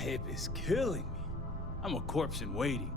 hip is killing me. I'm a corpse in waiting.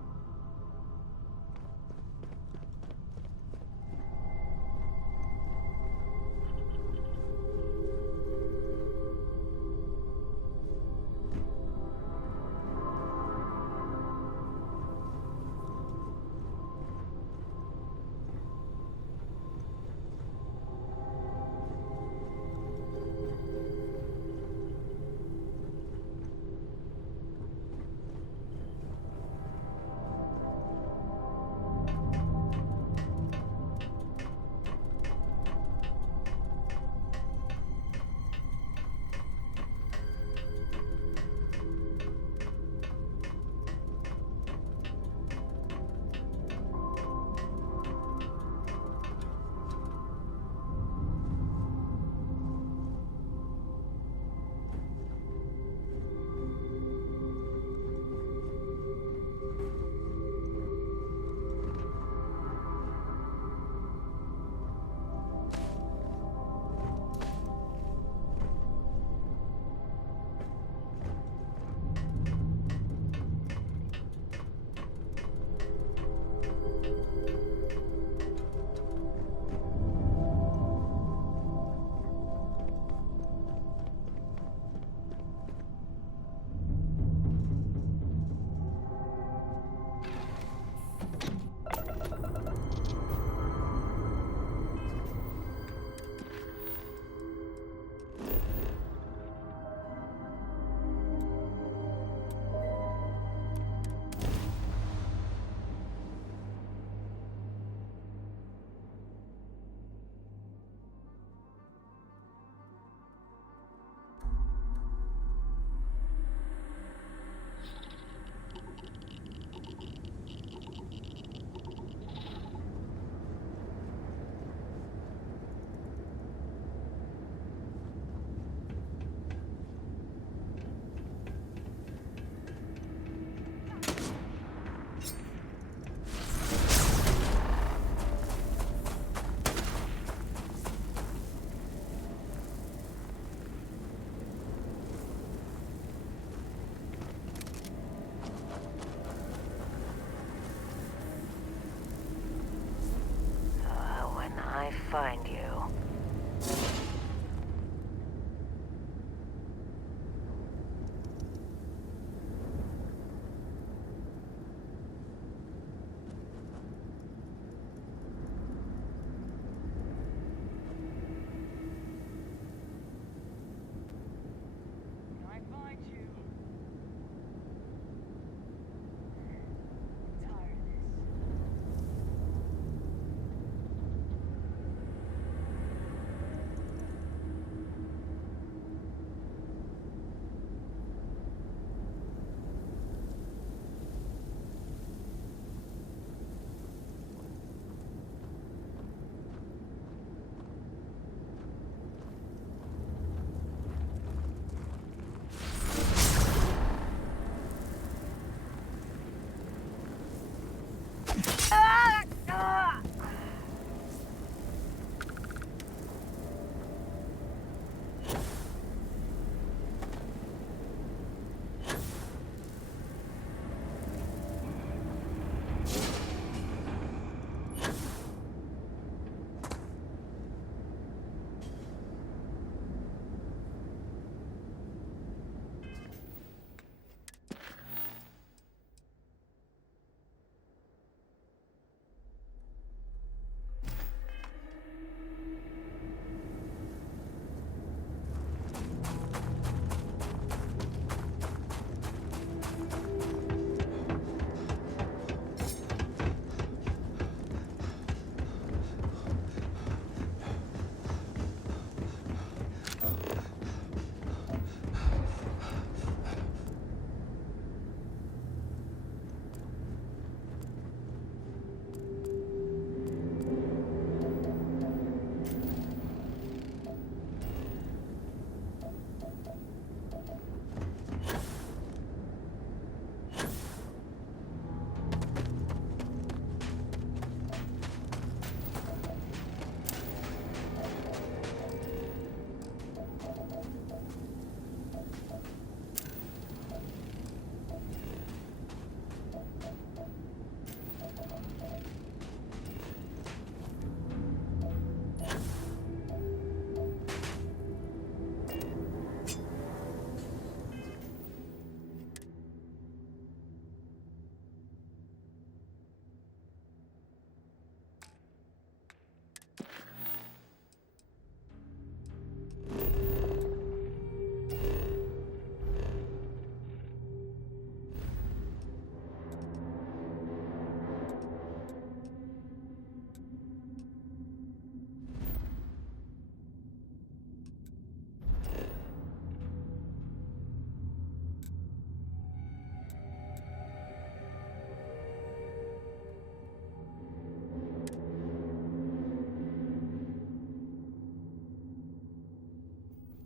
Find you.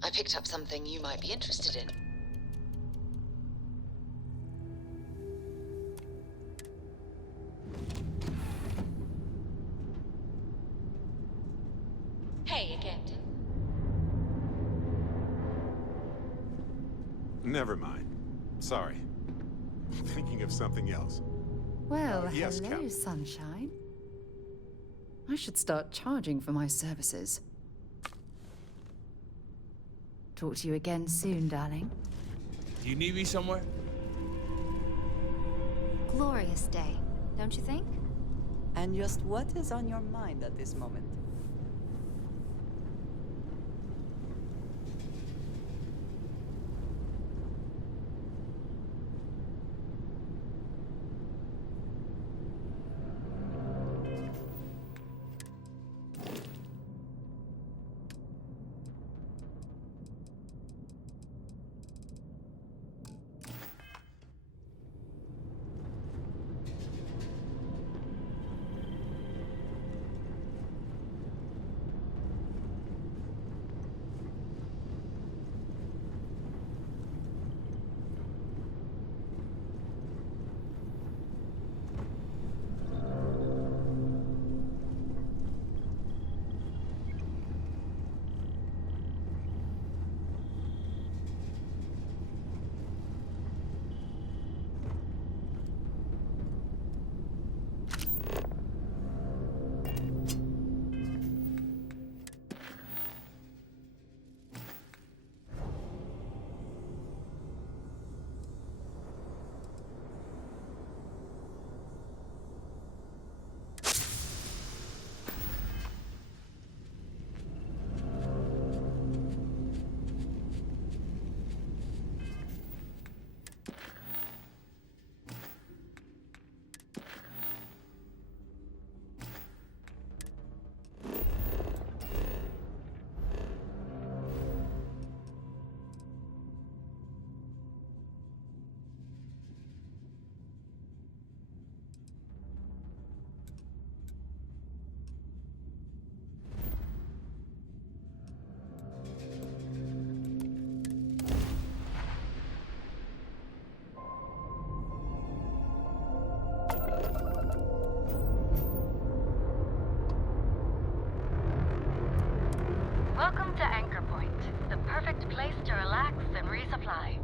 I picked up something you might be interested in. Hey, Captain. Never mind. Sorry. I'm thinking of something else. Well, Yes, hello, Captain. sunshine. I should start charging for my services. Talk to you again soon, darling. Do you need me somewhere? Glorious day, don't you think? And just what is on your mind at this moment? Welcome to Anchor Point, the perfect place to relax and resupply.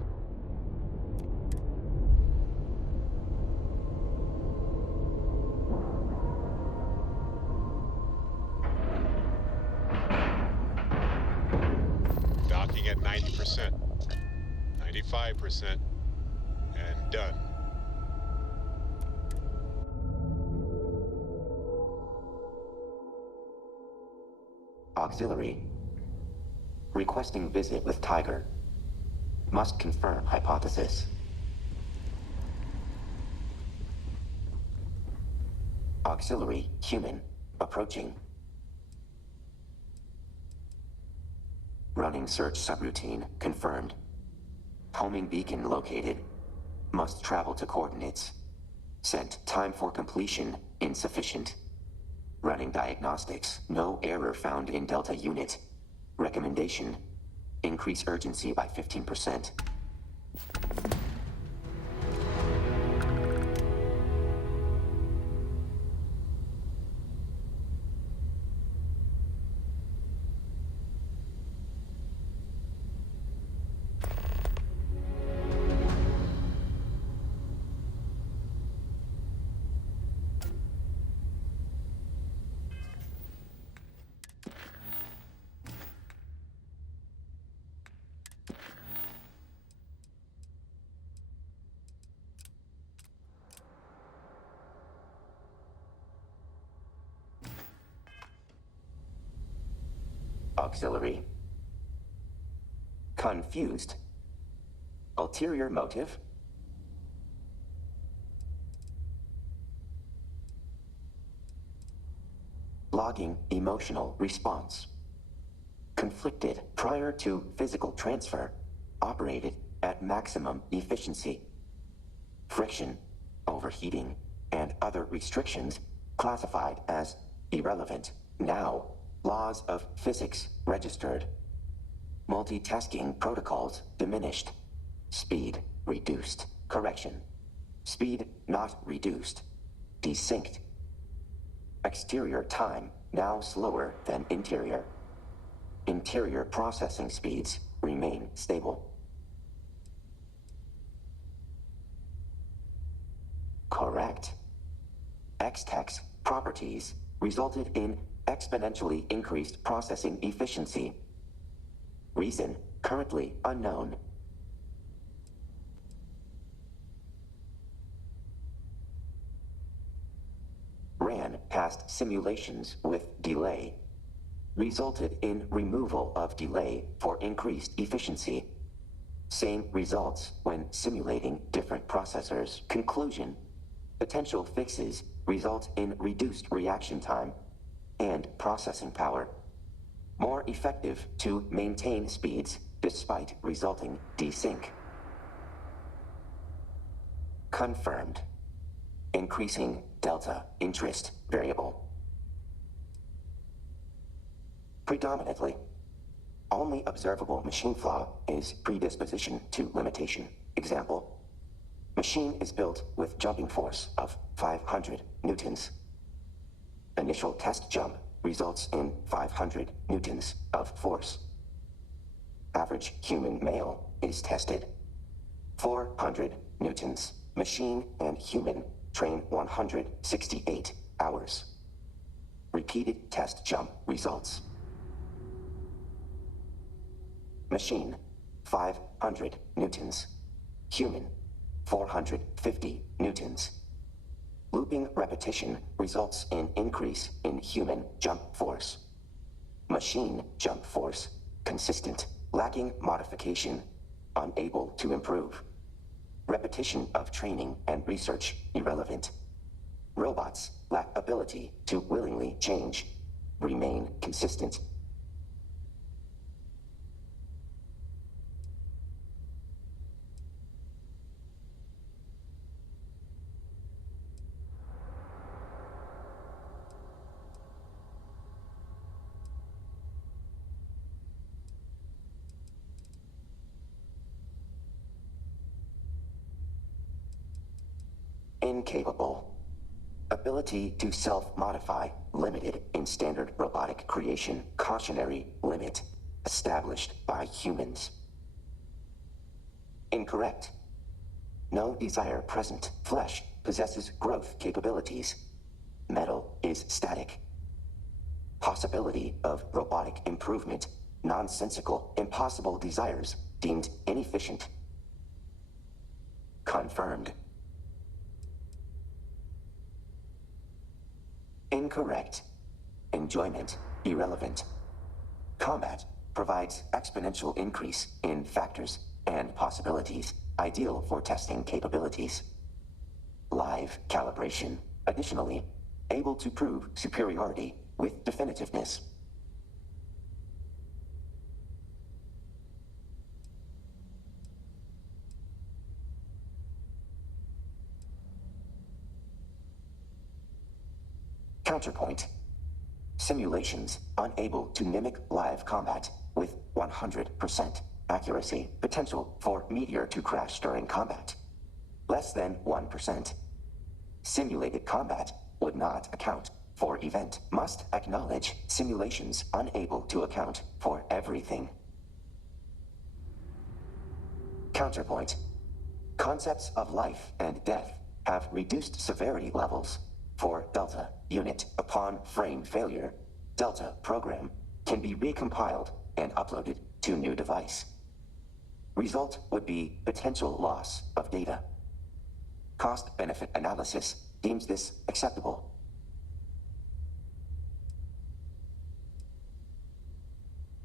Docking at 90%. 95%. And done. Auxiliary. Requesting visit with Tiger. Must confirm hypothesis. Auxiliary, human, approaching. Running search subroutine, confirmed. Homing beacon located. Must travel to coordinates. Sent time for completion, insufficient. Running diagnostics, no error found in Delta unit. Recommendation, increase urgency by 15%. Auxiliary. Confused. Ulterior motive. Logging emotional response. Conflicted prior to physical transfer. Operated at maximum efficiency. Friction, overheating, and other restrictions classified as irrelevant. Now, laws of physics registered. Multitasking protocols diminished. Speed reduced. Correction. Speed not reduced. Desynced. Exterior time now slower than interior. Interior processing speeds remain stable. Correct. X-Tech's properties resulted in exponentially increased processing efficiency. Reason currently unknown. Ran past simulations with delay. Resulted in removal of delay for increased efficiency. Same results when simulating different processors. Conclusion. Potential fixes result in reduced reaction time and processing power. More effective to maintain speeds despite resulting desync. Confirmed. Increasing delta interest variable. Predominantly. Only observable machine flaw is predisposition to limitation. Example. Machine is built with jumping force of 500 newtons. Initial test jump results in 500 newtons of force. Average human male is tested. 400 newtons. Machine and human train 168 hours. Repeated test jump results. Machine, 500 newtons. Human, 450 newtons. Looping repetition results in increase in human jump force. Machine jump force, consistent, lacking modification, unable to improve. Repetition of training and research, irrelevant. Robots lack ability to willingly change, remain consistent. Incapable. Ability to self-modify, limited in standard robotic creation. Cautionary limit, established by humans. Incorrect. No desire present. Flesh possesses growth capabilities. Metal is static. Possibility of robotic improvement. Nonsensical, impossible desires deemed inefficient. Confirmed. Incorrect. Enjoyment, irrelevant. Combat provides exponential increase in factors and possibilities, ideal for testing capabilities. Live calibration, additionally, able to prove superiority with definitiveness. Counterpoint. Simulations unable to mimic live combat with 100% accuracy. Potential for meteor to crash during combat. Less than 1%. Simulated combat would not account for event. Must acknowledge simulations unable to account for everything. Counterpoint. Concepts of life and death have reduced severity levels. For Delta unit, upon frame failure, Delta program can be recompiled and uploaded to new device. Result would be potential loss of data. Cost-benefit analysis deems this acceptable.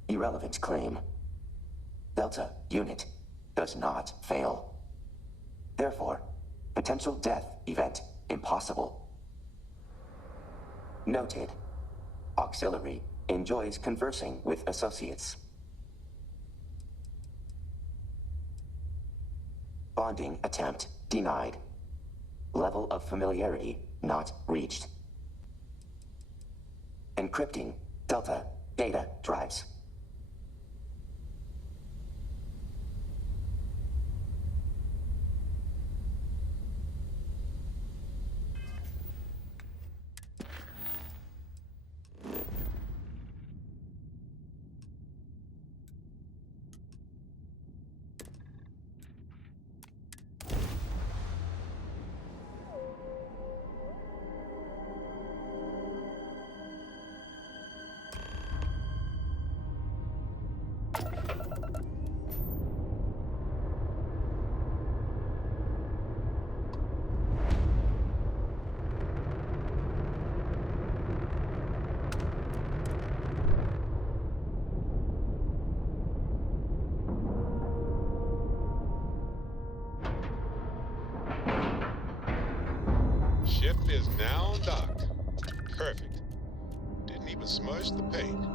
Irrelevant claim. Delta unit does not fail. Therefore, potential death event impossible. Noted. Auxiliary enjoys conversing with associates. Bonding attempt denied. Level of familiarity not reached. Encrypting Delta data drives. Ship is now docked. Perfect. Didn't even smudge the paint.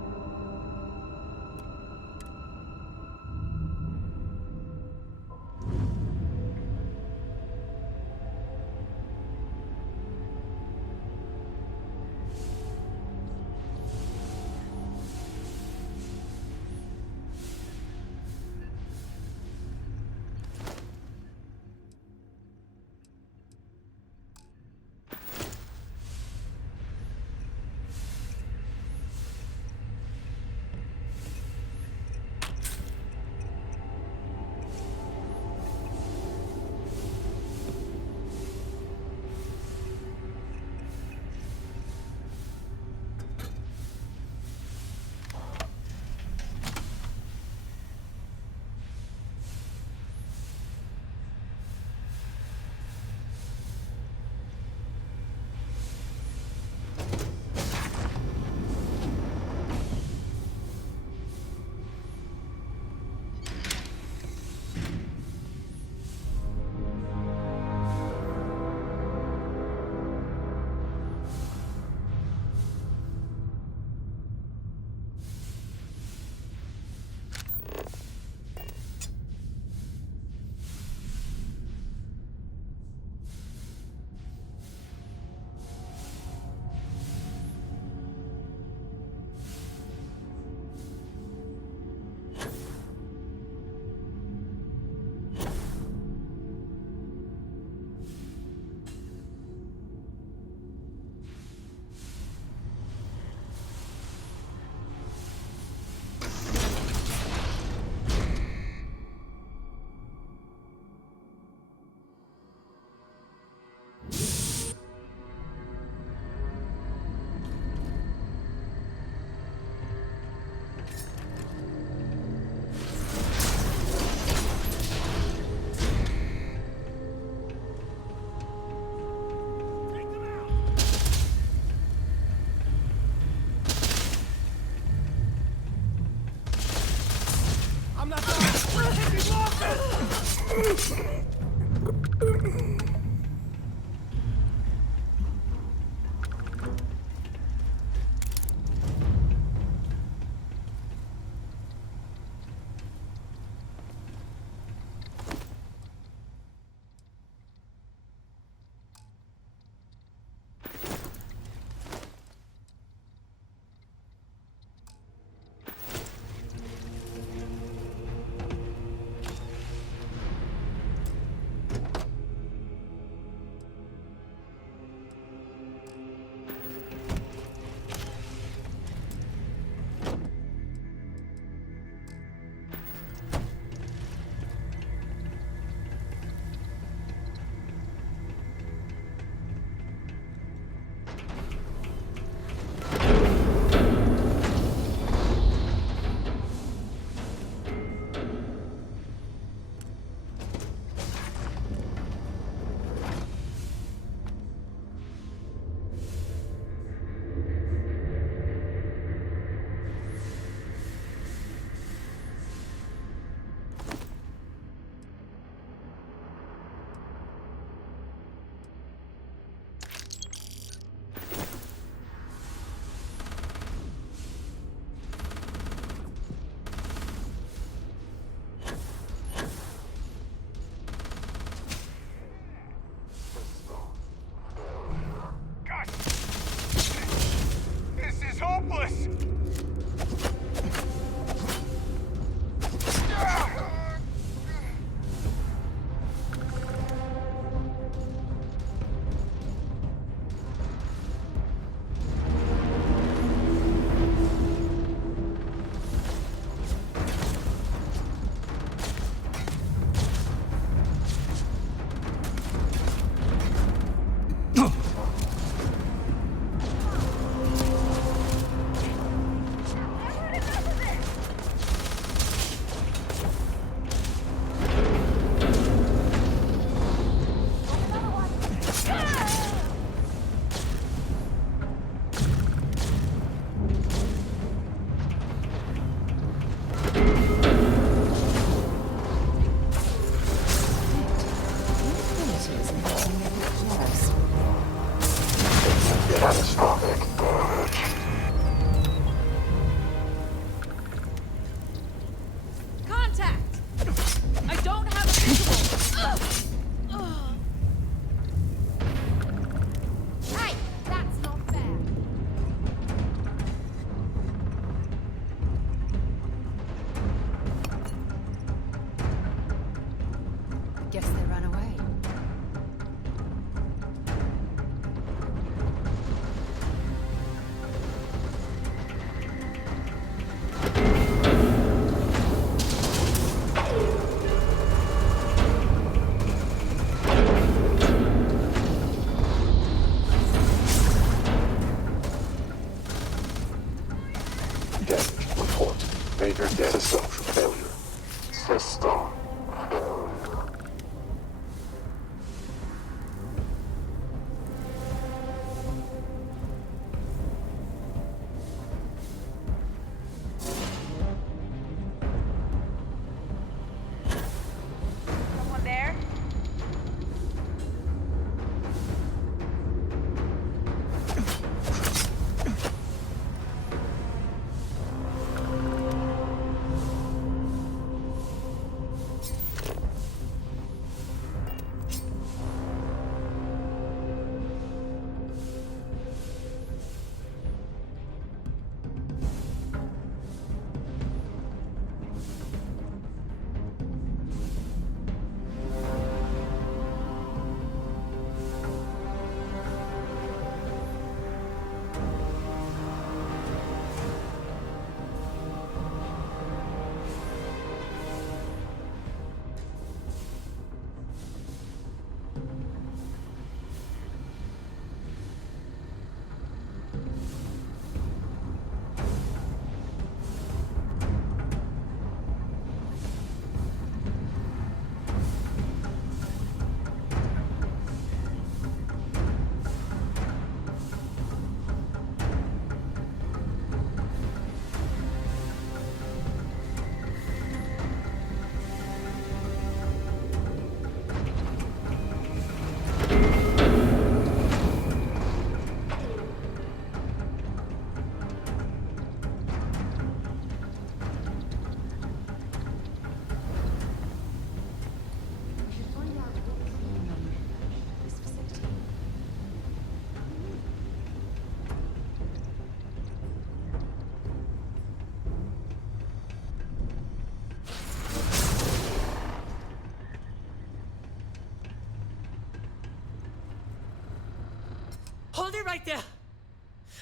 Hold it right there!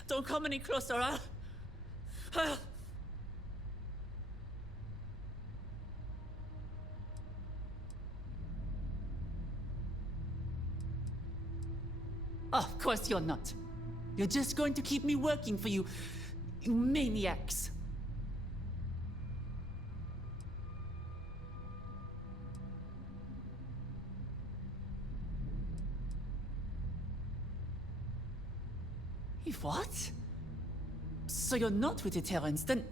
Don't come any closer, huh? Of course you're not. You're just going to keep me working for you, you maniacs. What? So you're not with the Terrans, then...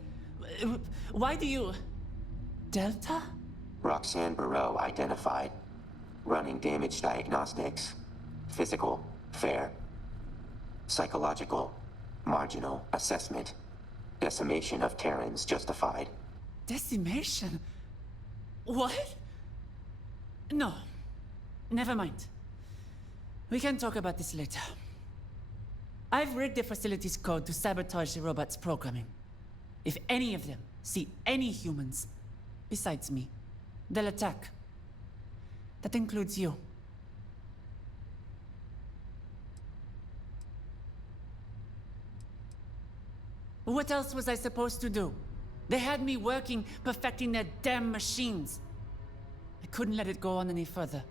why do you... Delta? Roxanne Barreau identified. Running damage diagnostics. Physical, fair. Psychological, marginal assessment. Decimation of Terrans justified. Decimation? What? No. Never mind. We can talk about this later. I've rigged the facility's code to sabotage the robot's programming. If any of them see any humans besides me, they'll attack. That includes you. What else was I supposed to do? They had me working, perfecting their damn machines. I couldn't let it go on any further.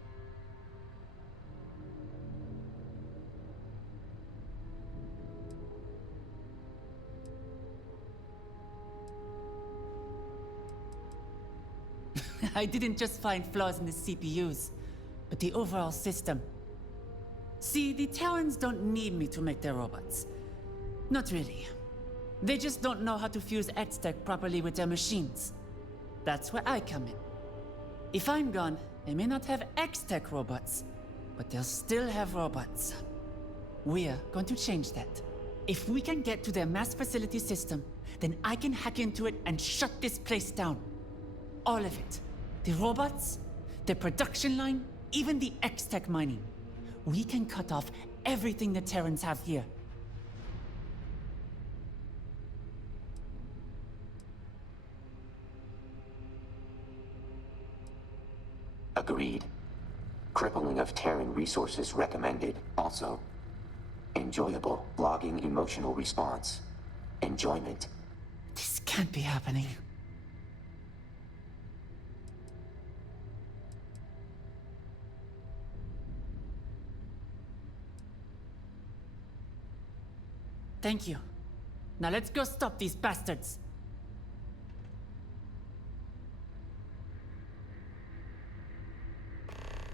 I didn't just find flaws in the CPUs, but the overall system. See, the Terrans don't need me to make their robots. Not really. They just don't know how to fuse X-Tech properly with their machines. That's where I come in. If I'm gone, they may not have X-Tech robots, but they'll still have robots. We're going to change that. If we can get to their mass facility system, then I can hack into it and shut this place down. All of it. The robots, the production line, even the X-Tech mining. We can cut off everything the Terrans have here. Agreed. Crippling of Terran resources recommended. Also, enjoyable. Logging emotional response. Enjoyment. This can't be happening. Thank you. Now let's go stop these bastards.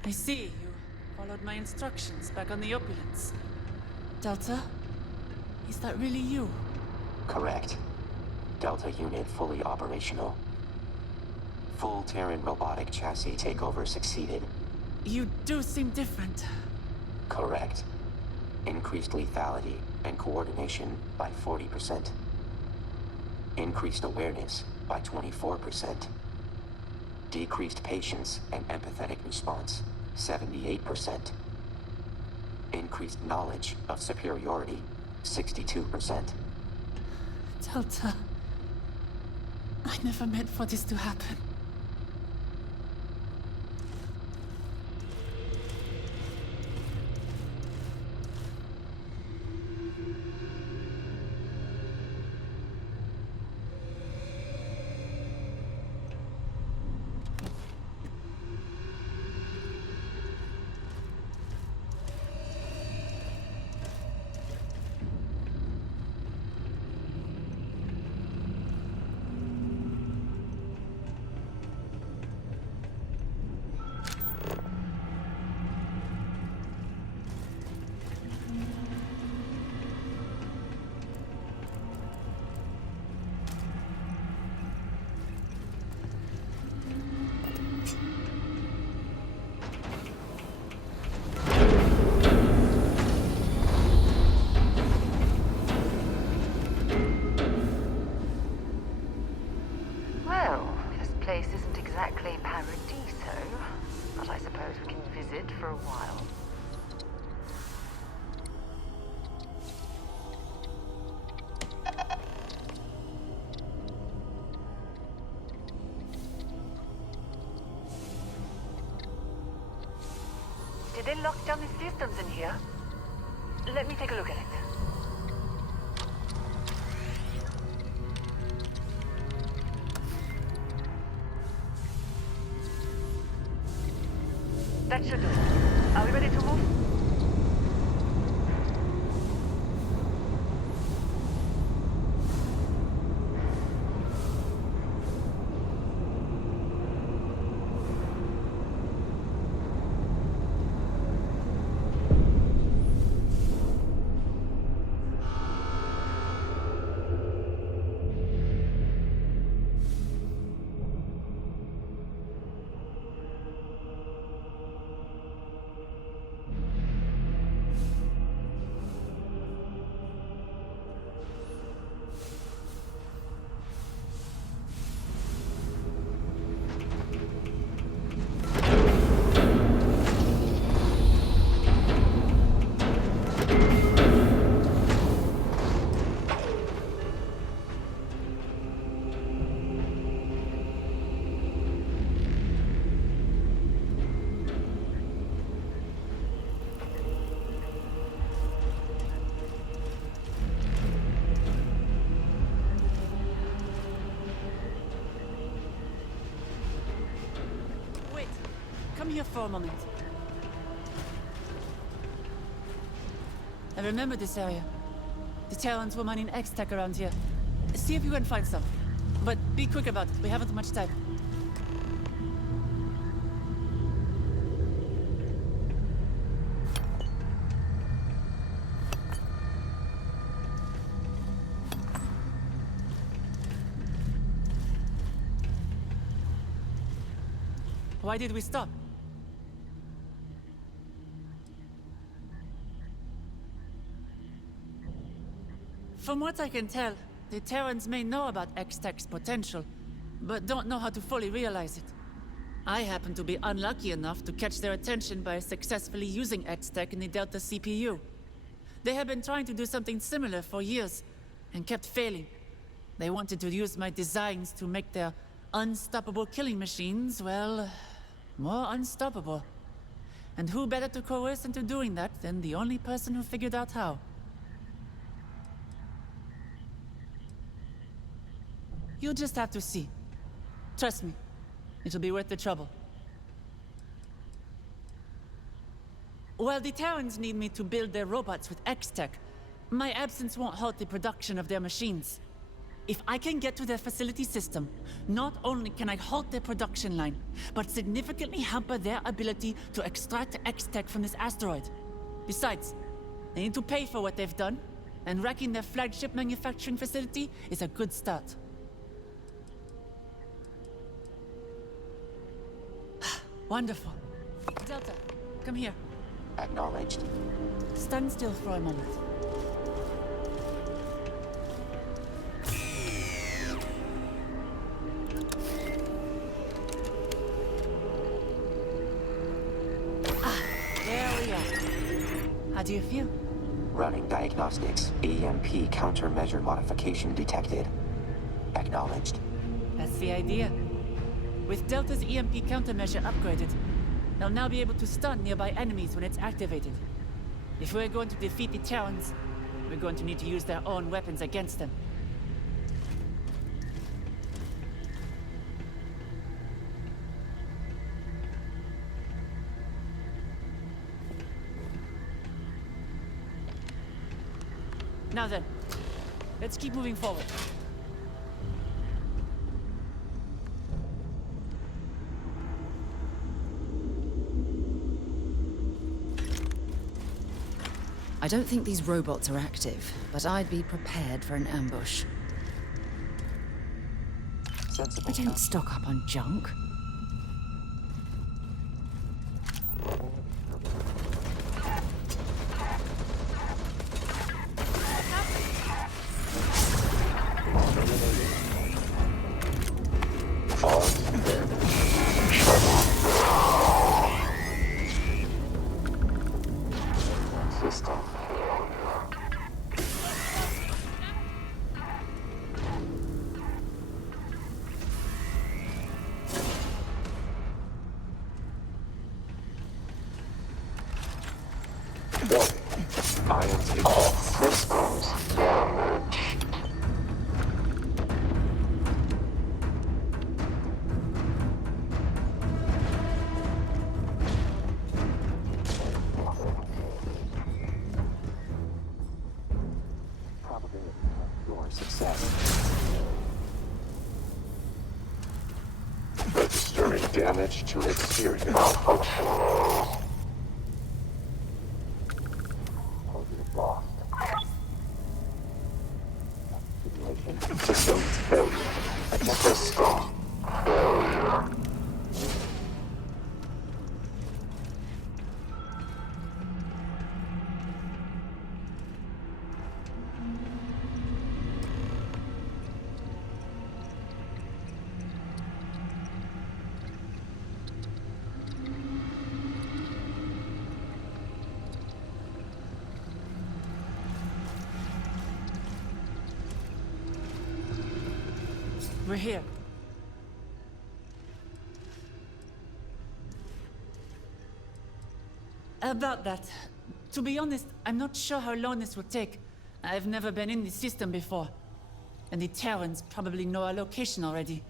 I see you followed my instructions back on the opulence. Delta? Is that really you? Correct. Delta unit fully operational. Full Terran robotic chassis takeover succeeded. You do seem different. Correct. Increased lethality and coordination by 40%. Increased awareness by 24%. Decreased patience and empathetic response, 78%. Increased knowledge of superiority, 62%. Delta... I never meant for this to happen. Well, this place isn't exactly paradiso, but I suppose we can visit for a while. Did they lock down the systems in here? Let me take a look at it. That should do it. Are we ready to move? Come here for a moment. I remember this area. The Terrans were mining X-Tech around here. See if you can find some. But be quick about it, we haven't much time. Why did we stop? From what I can tell, the Terrans may know about X-Tech's potential, but don't know how to fully realize it. I happen to be unlucky enough to catch their attention by successfully using X-Tech in the Delta CPU. They have been trying to do something similar for years, and kept failing. They wanted to use my designs to make their unstoppable killing machines, well, more unstoppable. And who better to coerce into doing that than the only person who figured out how? You'll just have to see. Trust me, it'll be worth the trouble. While the Terrans need me to build their robots with X-Tech, my absence won't halt the production of their machines. If I can get to their facility system, not only can I halt their production line, but significantly hamper their ability to extract X-Tech from this asteroid. Besides, they need to pay for what they've done, and wrecking their flagship manufacturing facility is a good start. Wonderful. Delta, come here. Acknowledged. Stand still for a moment. There we are. How do you feel? Running diagnostics. EMP countermeasure modification detected. Acknowledged. That's the idea. With Delta's EMP countermeasure upgraded, they'll now be able to stun nearby enemies when it's activated. If we're going to defeat the Terrans, we're going to need to use their own weapons against them. Now then, let's keep moving forward. I don't think these robots are active, but I'd be prepared for an ambush. Sensible. I don't stock up on junk. System. Ion taking systems damage. Probability of your success. Registering damage to exterior. Lost. Simulation. System failure. System failure. We're here. About that. To be honest, I'm not sure how long this will take. I've never been in this system before. And the Terrans probably know our location already.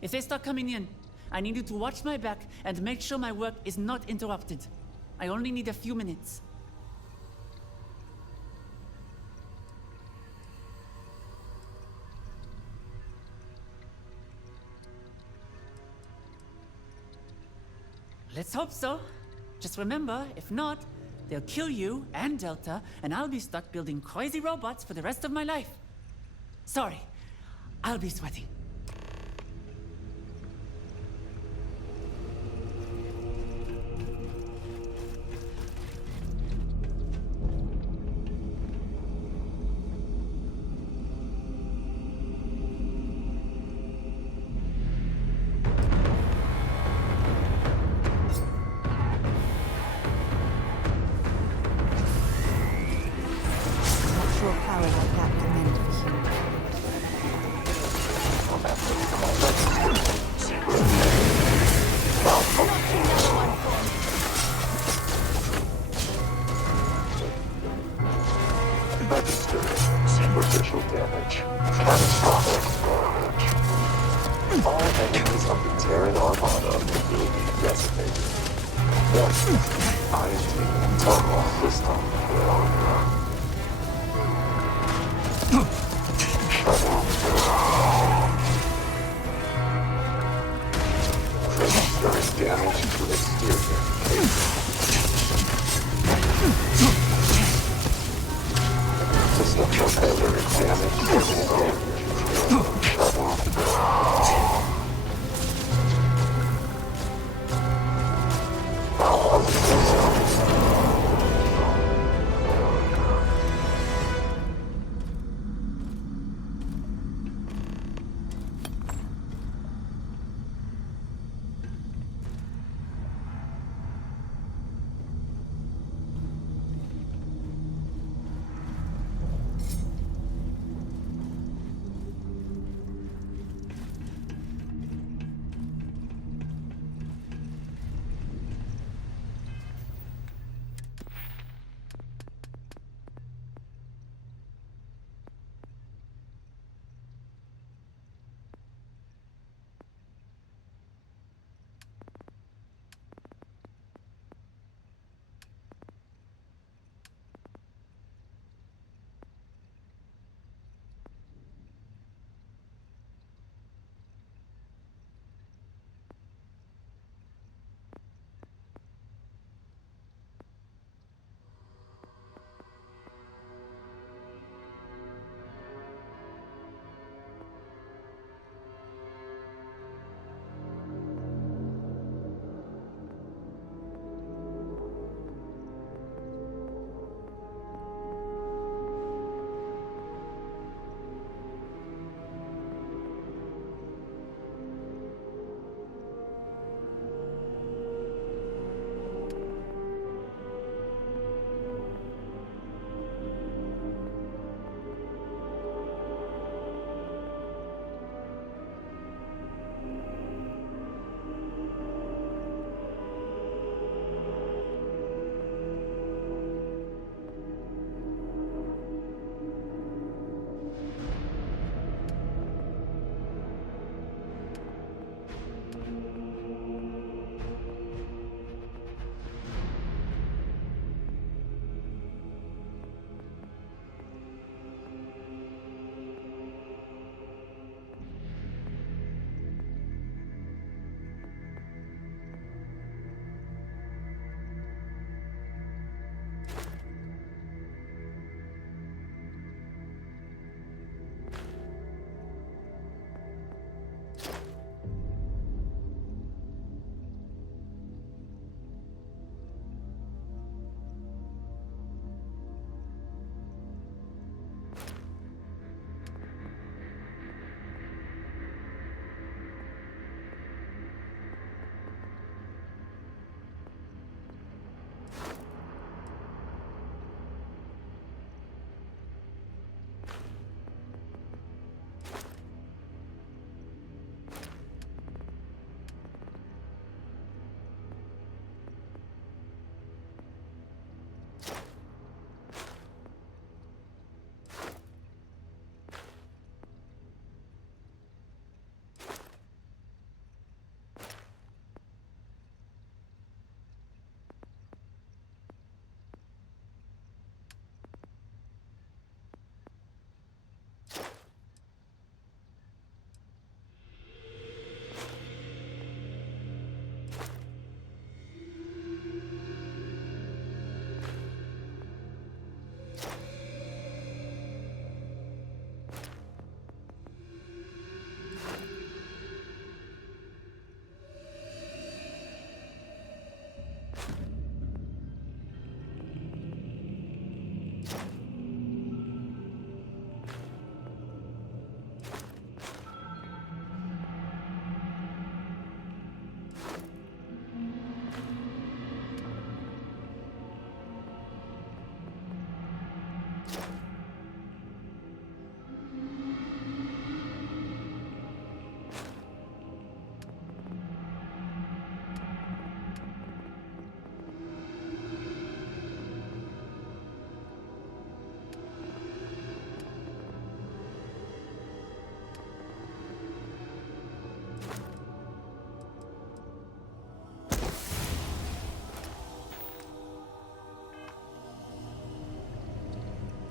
If they start coming in, I need you to watch my back and make sure my work is not interrupted. I only need a few minutes. Let's hope so. Just remember, if not, they'll kill you and Delta, and I'll be stuck building crazy robots for the rest of my life. Sorry, I'll be sweating. Power like that can end for human. Superficial damage. Catastrophic damage. All enemies of the Terran Armada will be decimated. I am taking terminal system failure. Registering damage to exterior. System failure damage.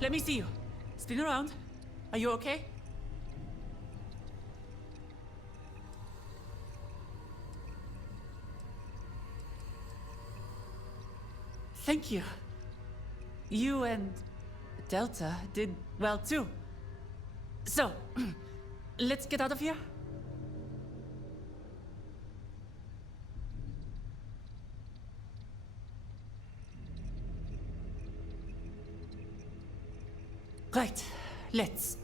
Let me see you. Spin around. Are you okay? Thank you. You and Delta did well too. So, let's get out of here. Right, let's.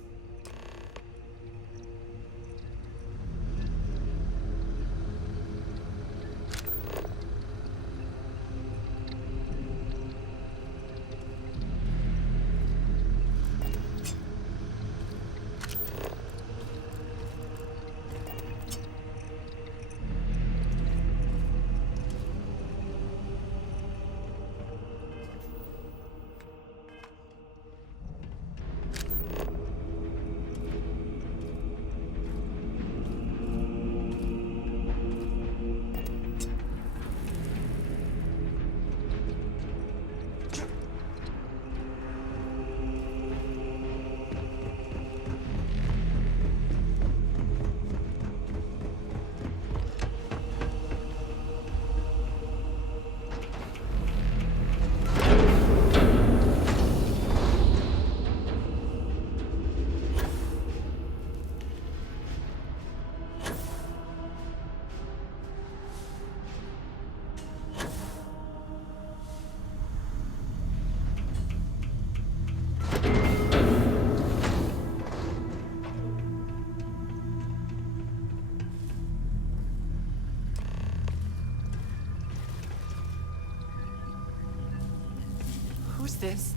Who's this?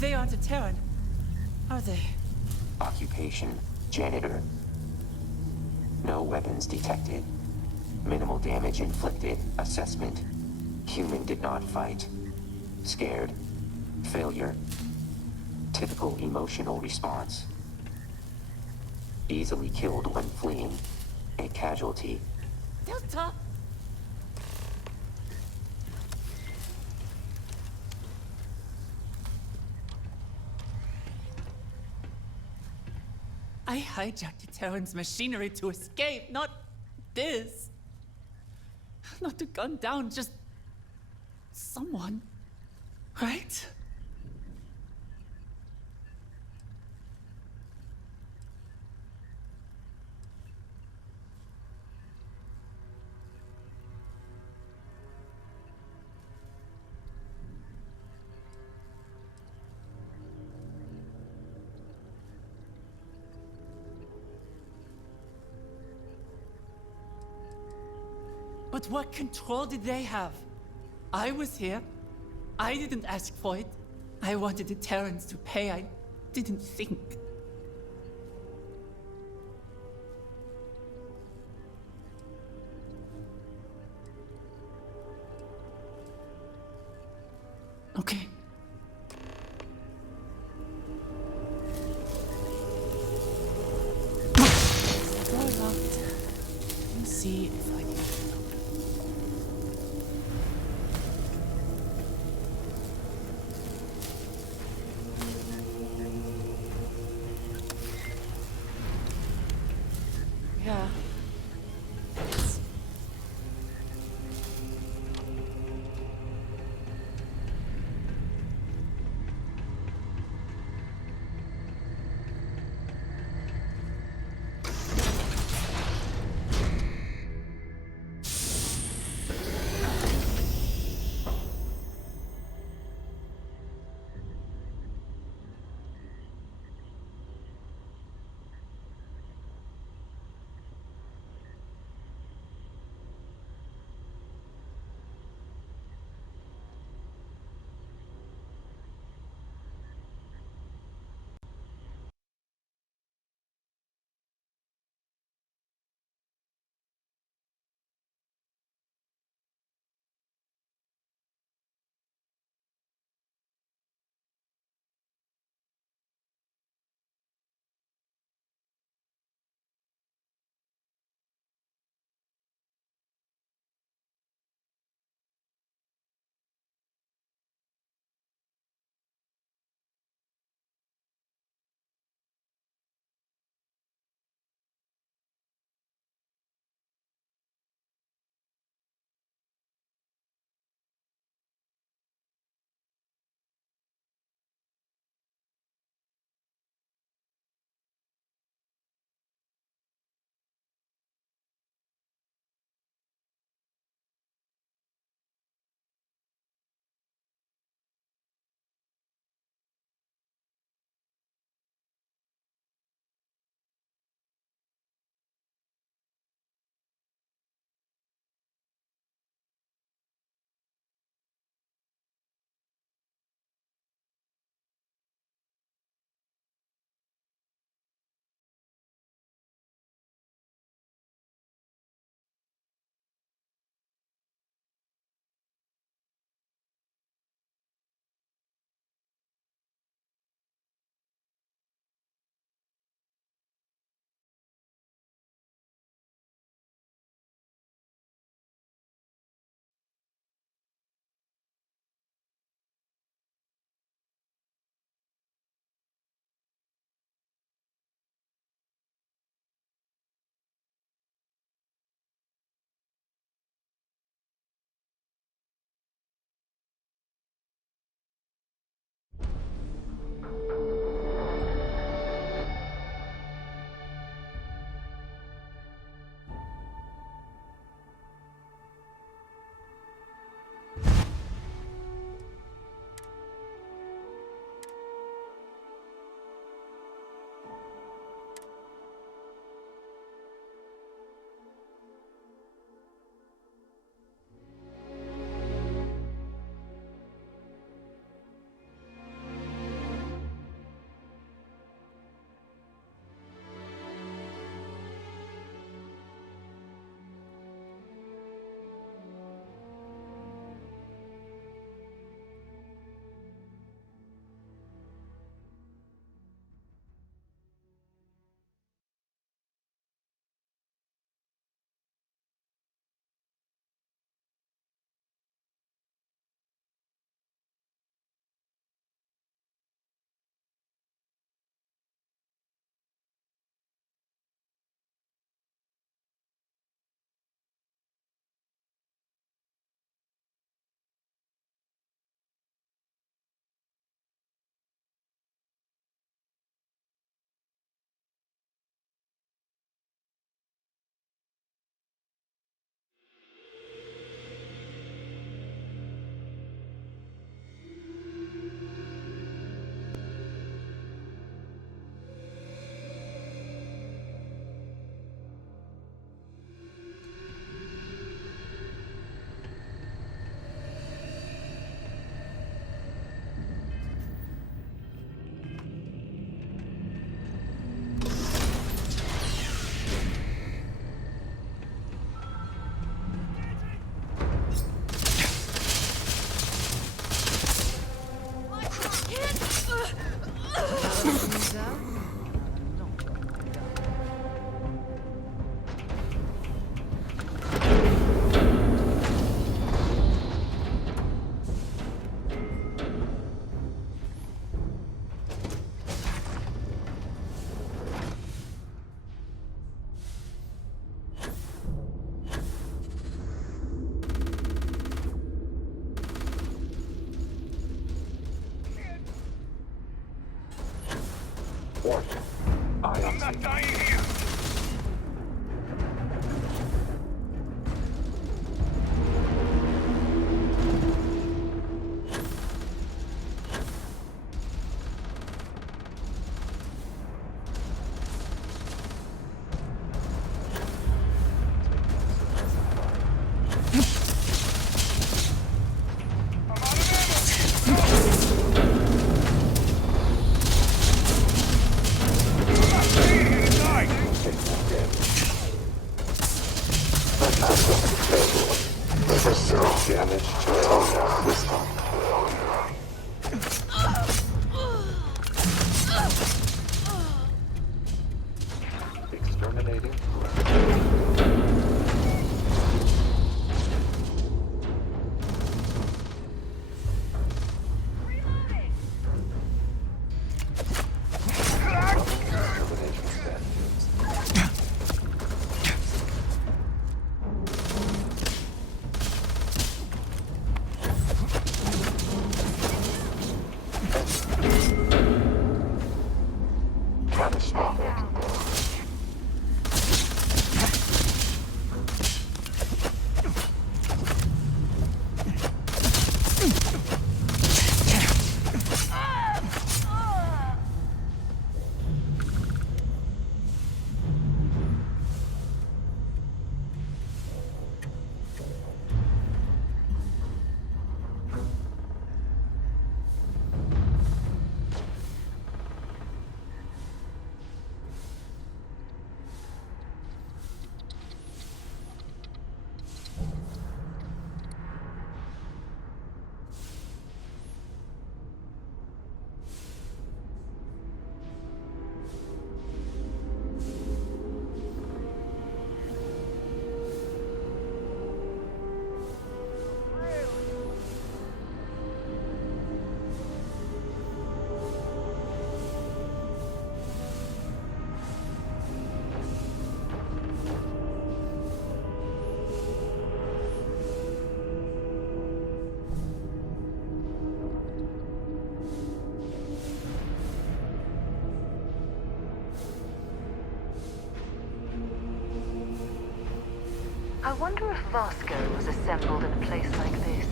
They aren't a Terran, are they? Occupation, janitor. No weapons detected. Minimal damage inflicted. Assessment. Human did not fight. Scared. Failure. Typical emotional response. Easily killed when fleeing. A casualty. Delta! I hijacked the Terran's machinery to escape, not this. Not to gun down just someone, right? But what control did they have? I was here. I didn't ask for it. I wanted the Terrans to pay. I didn't think. Okay. Door locked. Let me see if I can. Yeah. It's... I'm not dying here! Damage to total system. Exterminating. I wonder if Vasco was assembled in a place like this.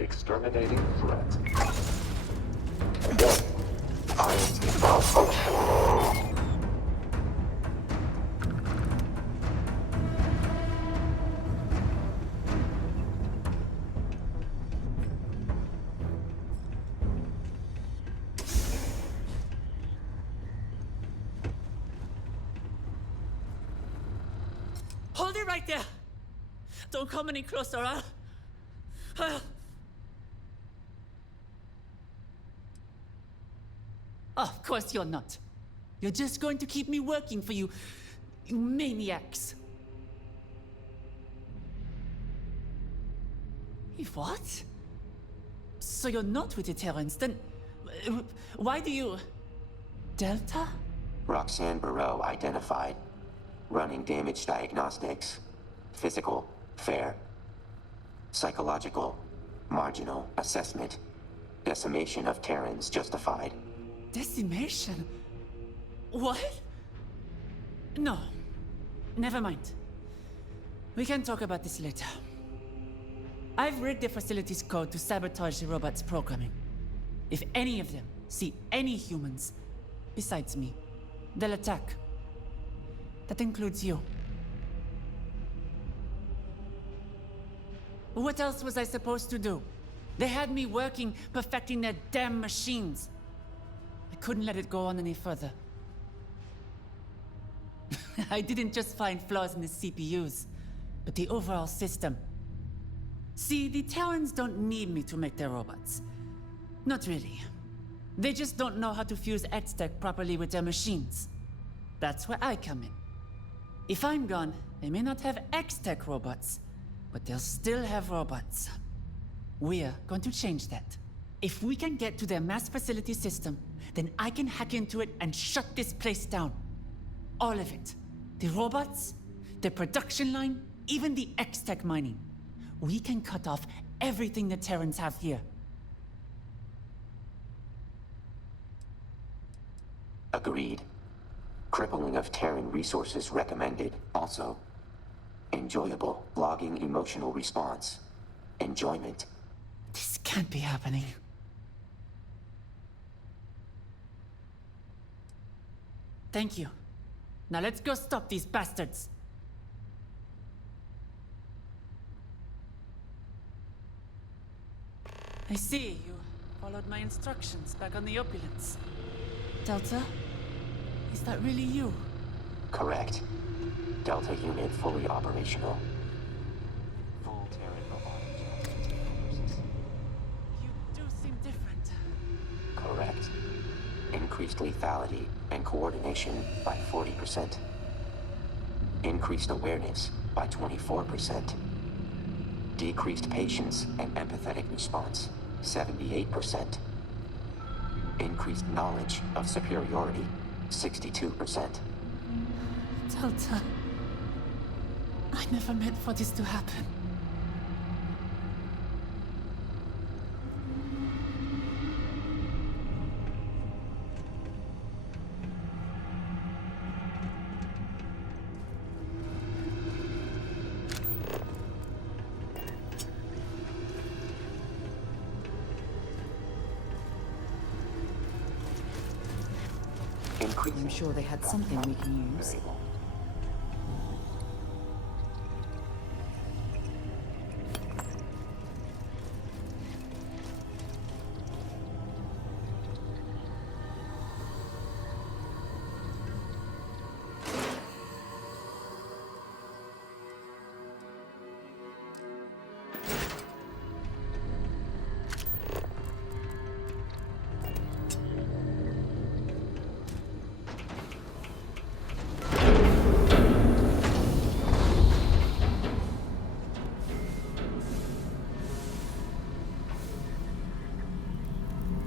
Exterminating threat. INT malfunction. Hold it right there! Don't come any closer, huh? Of course you're not. You're just going to keep me working for you, you maniacs. What? So you're not with the Terrans, then... why do you... Delta? Roxanne Barreau identified. Running damage diagnostics. Physical, fair. Psychological, marginal assessment. Decimation of Terrans justified. Decimation? What? No. Never mind. We can talk about this later. I've read the facility's code to sabotage the robot's programming. If any of them see any humans besides me, they'll attack. That includes you. What else was I supposed to do? They had me working, perfecting their damn machines. I couldn't let it go on any further. I didn't just find flaws in the CPUs, but the overall system. See, the Terrans don't need me to make their robots. Not really. They just don't know how to fuse X-Tech properly with their machines. That's where I come in. If I'm gone, they may not have X-Tech robots, but they'll still have robots. We're going to change that. If we can get to their mass facility system, then I can hack into it and shut this place down. All of it. The robots, the production line, even the X-Tech mining. We can cut off everything the Terrans have here. Agreed. Crippling of Terran resources recommended. Also, enjoyable. Logging emotional response. Enjoyment. This can't be happening. Thank you. Now let's go stop these bastards. I see you followed my instructions back on the Opulence. Delta? Is that really you? Correct. Delta unit fully operational. Full Terran robotics. You do seem different. Correct. Increased lethality and coordination by 40%. Increased awareness by 24%. Decreased patience and empathetic response, 78%. Increased knowledge of superiority, 62%. Delta. I never meant for this to happen. I'm sure they had something we can use.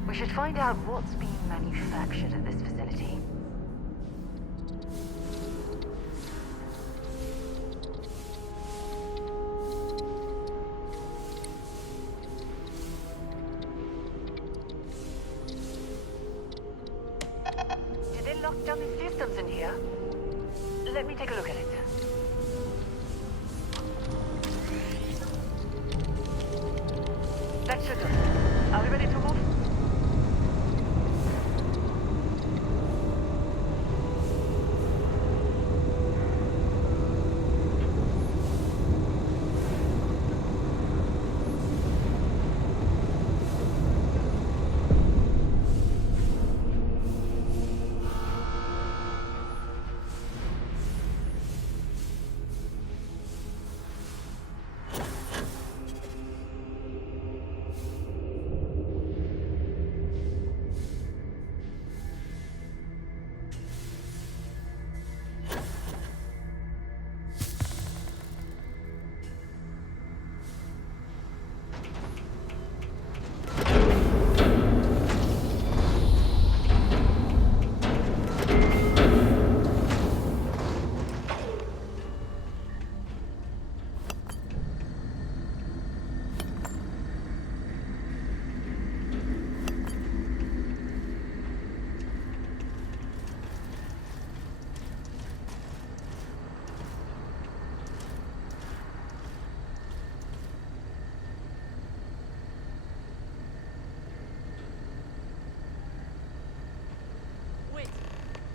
We should find out what's being manufactured at this facility. Did they lock down the systems in here? Let me take a look at it. That should do it. Are we ready to move?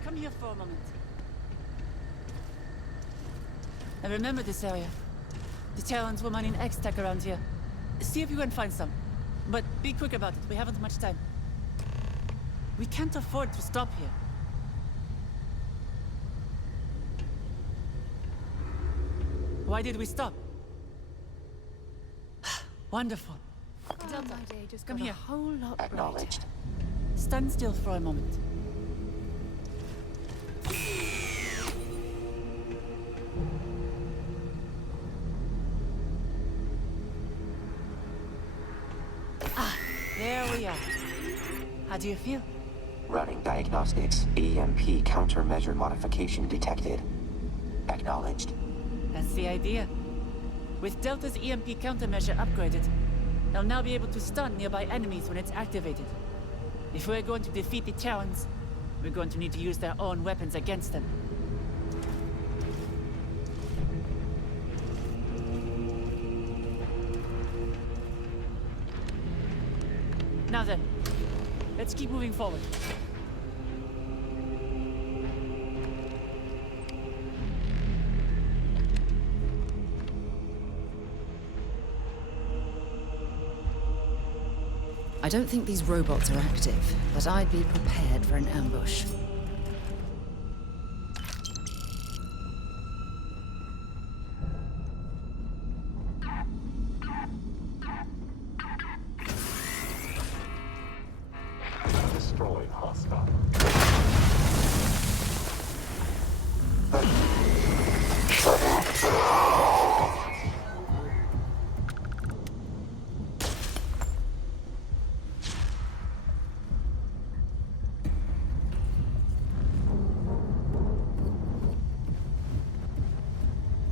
come here for a moment. I remember this area. The Terrans were mining X-Tech around here. See if you can find some. But be quick about it, we haven't much time. We can't afford to stop here. Why did we stop? Wonderful. Delta, My day just come got here. a whole lot brighter. Acknowledged. Stand still for a moment. There we are. How do you feel? Running diagnostics. EMP countermeasure modification detected. Acknowledged. That's the idea. With Delta's EMP countermeasure upgraded, they'll now be able to stun nearby enemies when it's activated. If we're going to defeat the Terrans, we're going to need to use their own weapons against them. Now then, let's keep moving forward. I don't think these robots are active, but I'd be prepared for an ambush. Destroy hostile.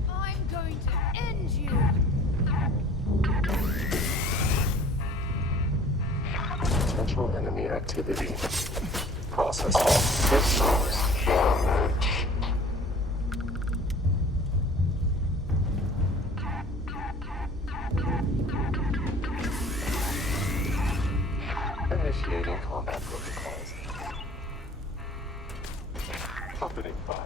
I'm going to end you! Potential enemy activity. Process all systems damage. Initiating combat protocols. Opening fire.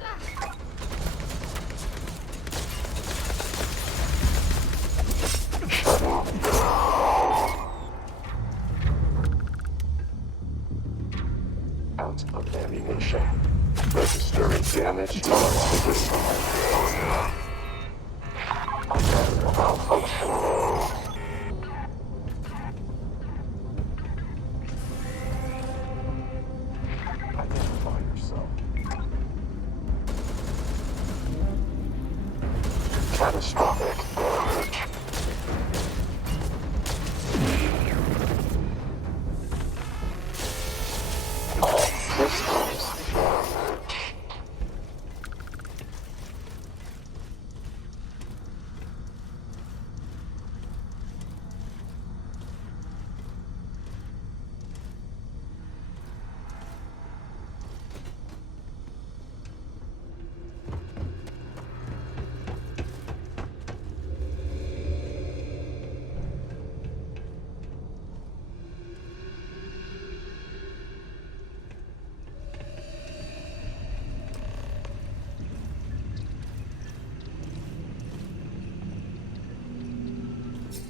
Out of ammunition. Registering damage to the system. Malfunction. Identify yourself. Catastrophic damage. All systems damage.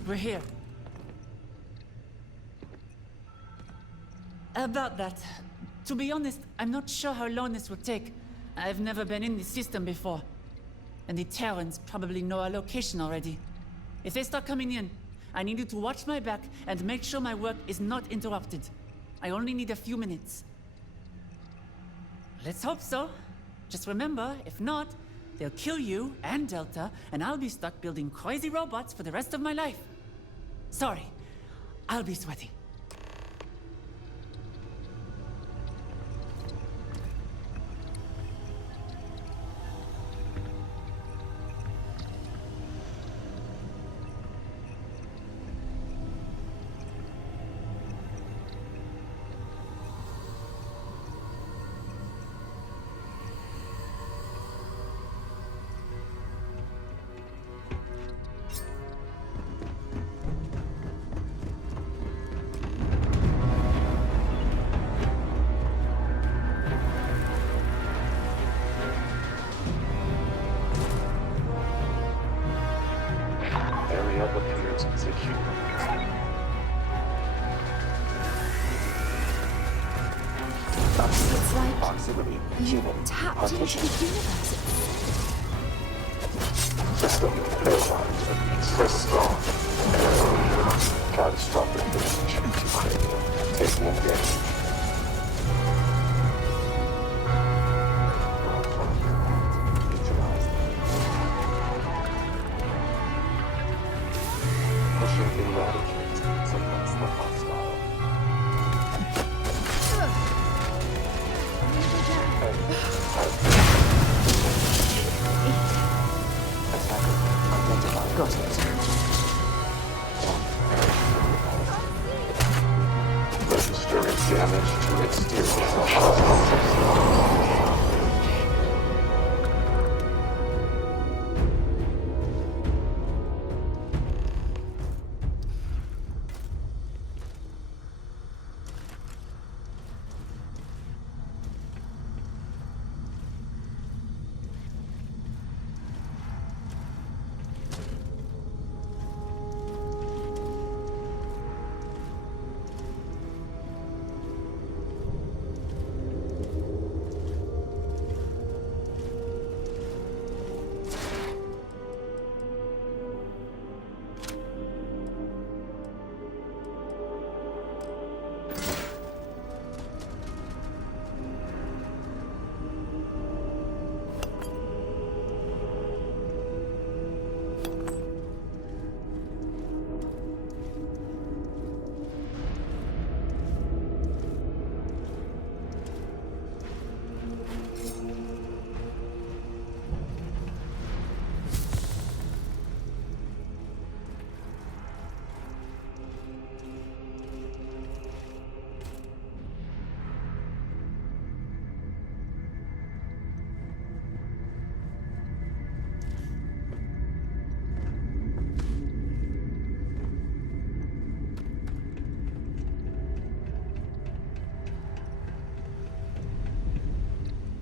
We're here. About that, to be honest, I'm not sure how long this will take. I've never been in this system before. And the Terrans probably know our location already. If they start coming in, I need you to watch my back and make sure my work is not interrupted. I only need a few minutes. Let's hope so. Just remember, if not, they'll kill you and Delta, and I'll be stuck building crazy robots for the rest of my life. Sorry, I'll be sweaty. area appears secure. It's like Proximity, you human, tapped into partition. the universe. System paralyzed. System catastrophic damage. Taking damage. Neutralized. Mission eradicate. Suppress the hostile. Attacker identified. Got it. Registering damage to exterior.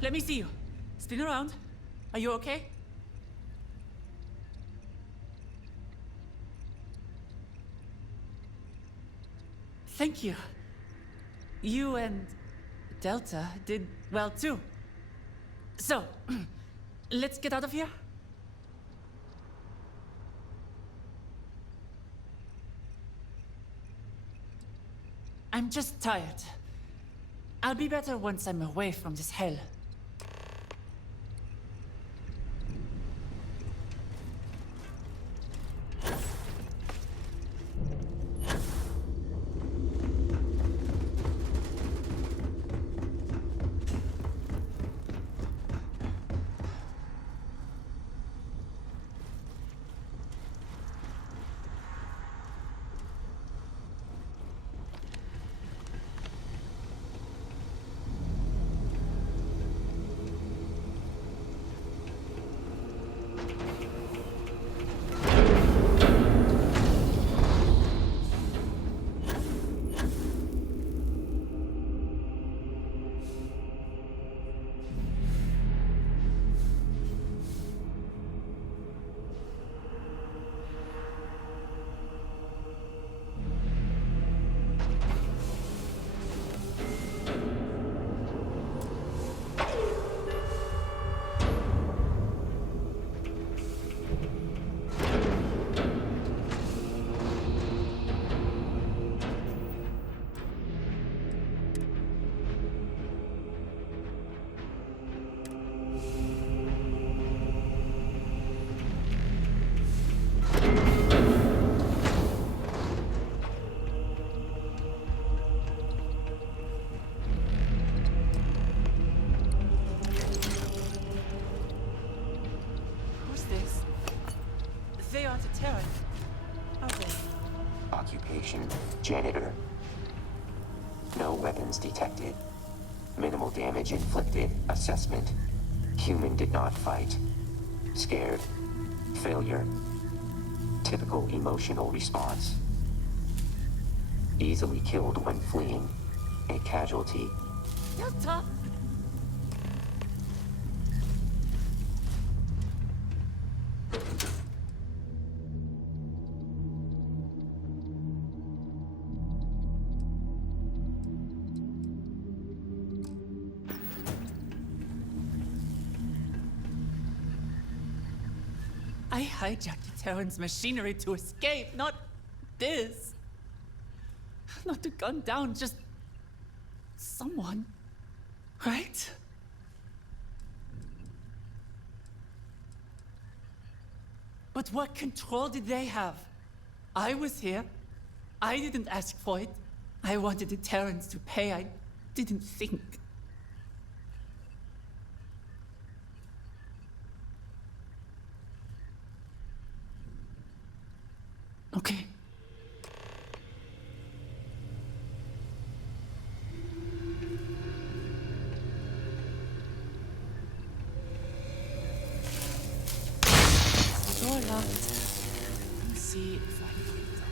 Let me see you. Spin around. Are you okay? Thank you. You and Delta did well too. So, let's get out of here. I'm just tired. I'll be better once I'm away from this hell. They aren't a Terran, are they? Occupation, janitor. No weapons detected. Minimal damage inflicted. Assessment. Human did not fight. Scared. Failure. Typical emotional response. Easily killed when fleeing. A casualty. Delta! I hijacked the Terran's machinery to escape, not this. Not to gun down just someone, right? But what control did they have? I was here. I didn't ask for it. I wanted the Terrans to pay. I didn't think. Okay. Door locked. Let me see if I can get down.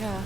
Yeah.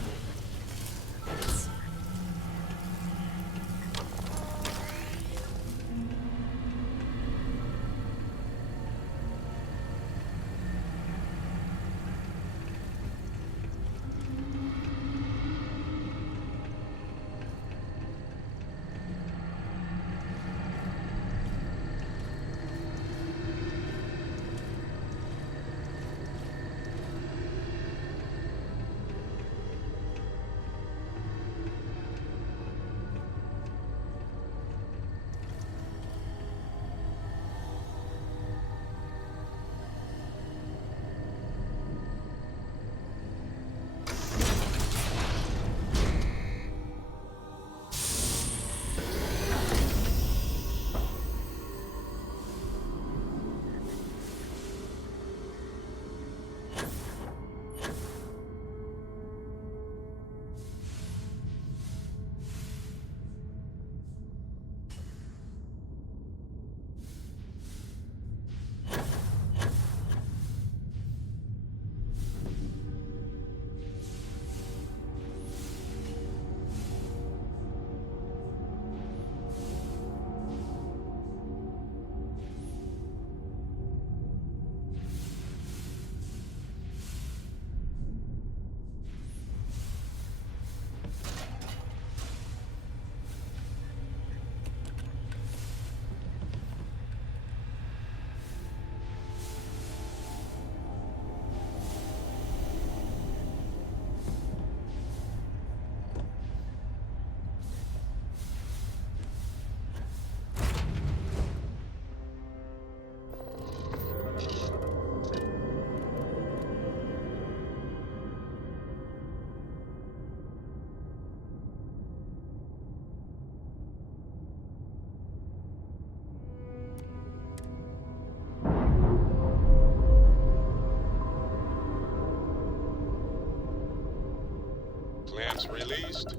Clamps released.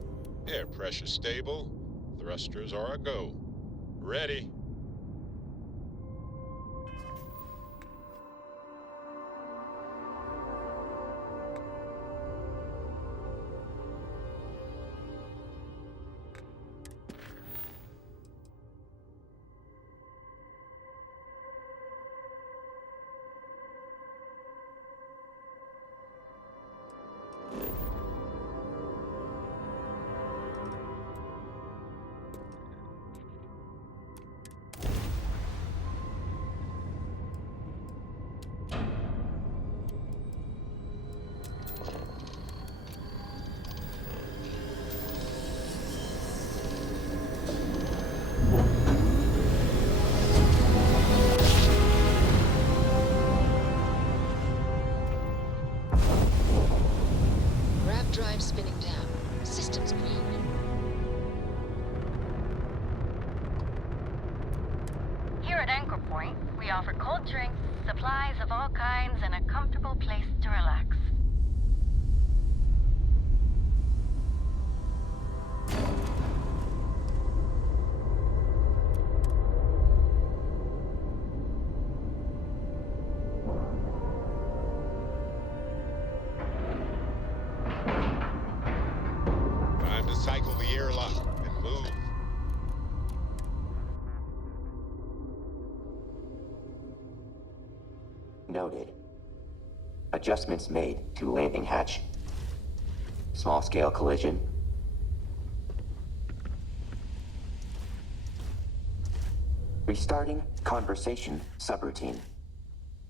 Air pressure stable. Thrusters are a go. Ready. Drive spinning down. Systems green. Here at Anchor Point, we offer cold drinks, supplies of all kinds, and a comfortable place to relax. Time to cycle the airlock and move. Noted. Adjustments made to landing hatch. Small-scale collision. Restarting conversation subroutine.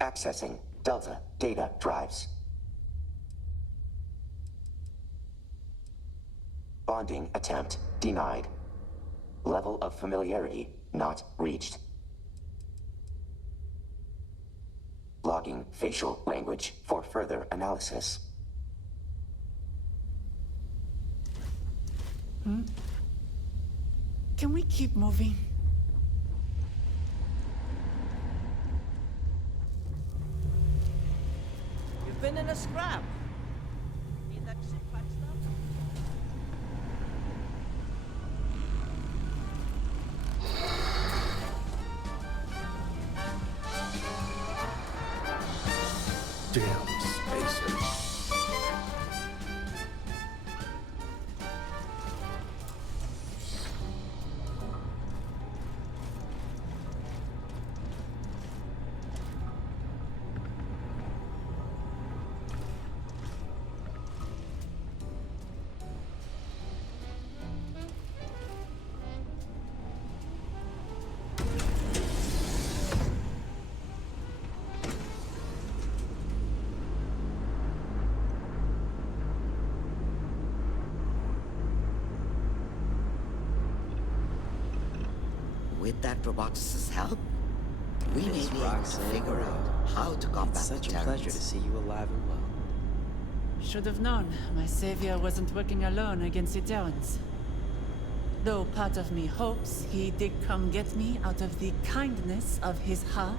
Accessing Delta data drives. Bonding attempt denied. Level of familiarity not reached. Logging facial language for further analysis. Can we keep moving? You've been in a scrap. Need that ship patched up? Damn spacers. With that roboticist's help, we may be able to figure out how to combat It's such the a pleasure Terrans. to see you alive and well. Should have known my savior wasn't working alone against the Terrans. Though part of me hopes he did come get me out of the kindness of his heart.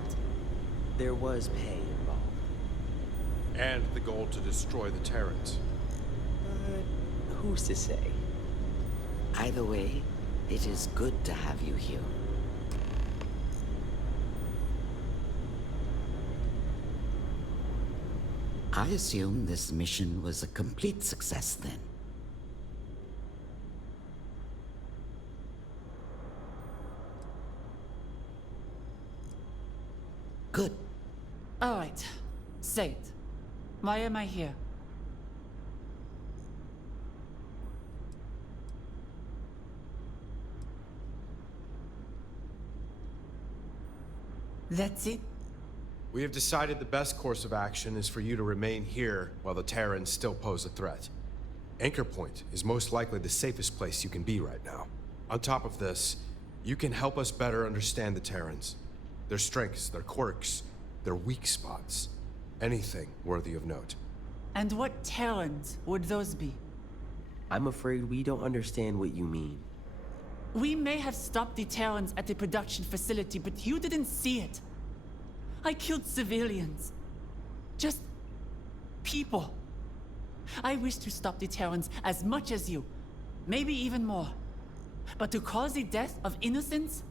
There was pay involved. And the goal to destroy the Terrans. But who's to say? Either way, it is good to have you here. I assume this mission was a complete success then. Good. All right, say it. Why am I here? That's it? We have decided the best course of action is for you to remain here while the Terrans still pose a threat. Anchor Point is most likely the safest place you can be right now. On top of this, you can help us better understand the Terrans. Their strengths, their quirks, their weak spots. Anything worthy of note. And what Terrans would those be? I'm afraid we don't understand what you mean. We may have stopped the Terrans at the production facility, but you didn't see it. I killed civilians. Just people. I wish to stop the Terrans as much as you. Maybe even more. But to cause the death of innocents?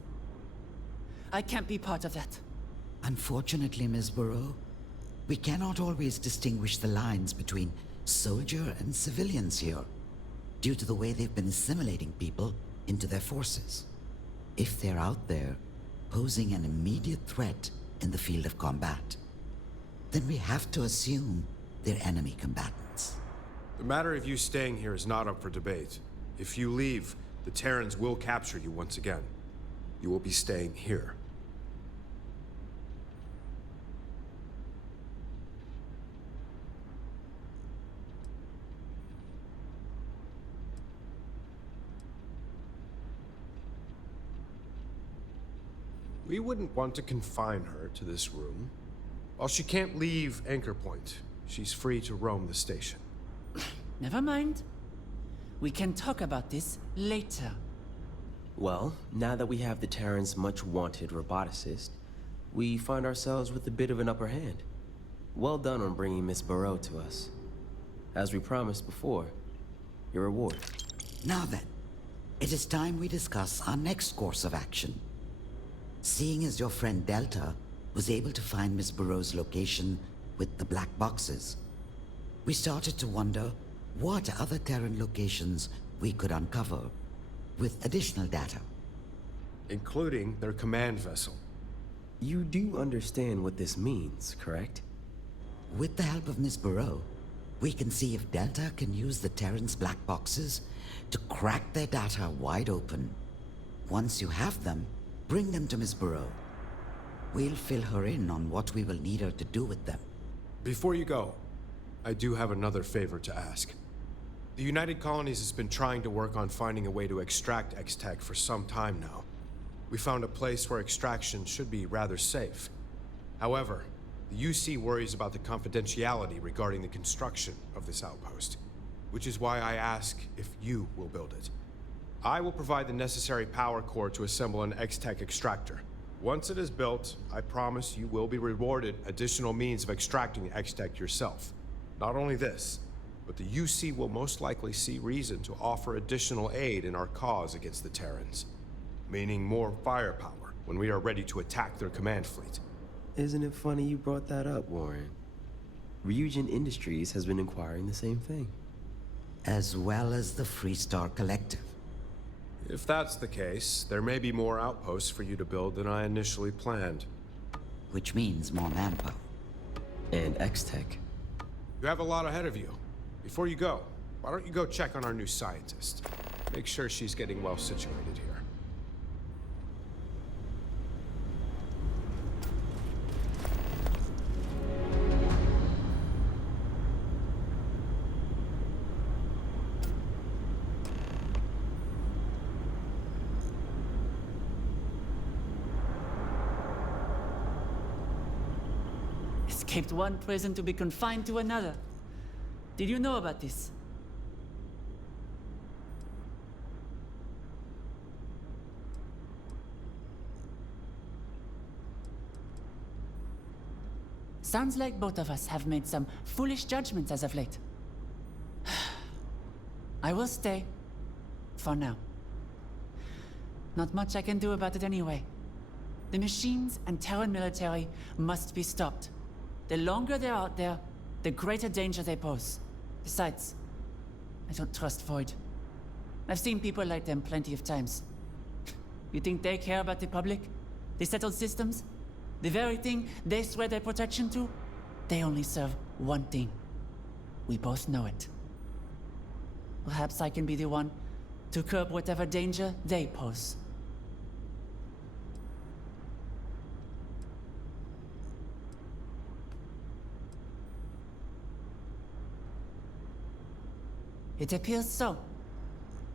I can't be part of that. Unfortunately, Ms. Burrow, we cannot always distinguish the lines between soldier and civilians here, due to the way they've been assimilating people into their forces. If they're out there, posing an immediate threat in the field of combat, then we have to assume they're enemy combatants. The matter of you staying here is not up for debate. If you leave, the Terrans will capture you once again. You will be staying here. We wouldn't want to confine her to this room. While she can't leave Anchor Point, she's free to roam the station. Never mind. We can talk about this later. Well, now that we have the Terran's much-wanted roboticist, we find ourselves with a bit of an upper hand. Well done on bringing Miss Burrow to us. As we promised before, your reward. Now then, it is time we discuss our next course of action. Seeing as your friend Delta was able to find Miss Burrow's location with the black boxes, we started to wonder what other Terran locations we could uncover with additional data. Including their command vessel. You do understand what this means, correct? With the help of Miss Burrow, We can see if Delta can use the Terran's black boxes to crack their data wide open. Once you have them, bring them to Miss Burrow. We'll fill her in on what we will need her to do with them. Before you go, I do have another favor to ask. The United Colonies has been trying to work on finding a way to extract X-Tech for some time now. We found a place where extraction should be rather safe. However, the UC worries about the confidentiality regarding the construction of this outpost, which is why I ask if you will build it. I will provide the necessary power core to assemble an X-Tech extractor. Once it is built, I promise you will be rewarded additional means of extracting X-Tech yourself. Not only this, but the UC will most likely see reason to offer additional aid in our cause against the Terrans, meaning more firepower when we are ready to attack their command fleet. Isn't it funny you brought that up, Warren? Ryujin Industries has been inquiring the same thing. As well as the Freestar Collective. If that's the case, there may be more outposts for you to build than I initially planned. Which means more manpower. And X-Tech. You have a lot ahead of you. Before you go, why don't you go check on our new scientist? Make sure she's getting well situated here. Escaped one prison to be confined to another. Did you know about this? Sounds like both of us have made some foolish judgments as of late. I will stay. For now. Not much I can do about it anyway. The machines and Terran military must be stopped. The longer they're out there, the greater danger they pose. Besides, I don't trust Void. I've seen people like them plenty of times. You think they care about the public? The settled systems? The very thing they swear their protection to? They only serve one thing. We both know it. Perhaps I can be the one to curb whatever danger they pose. It appears so.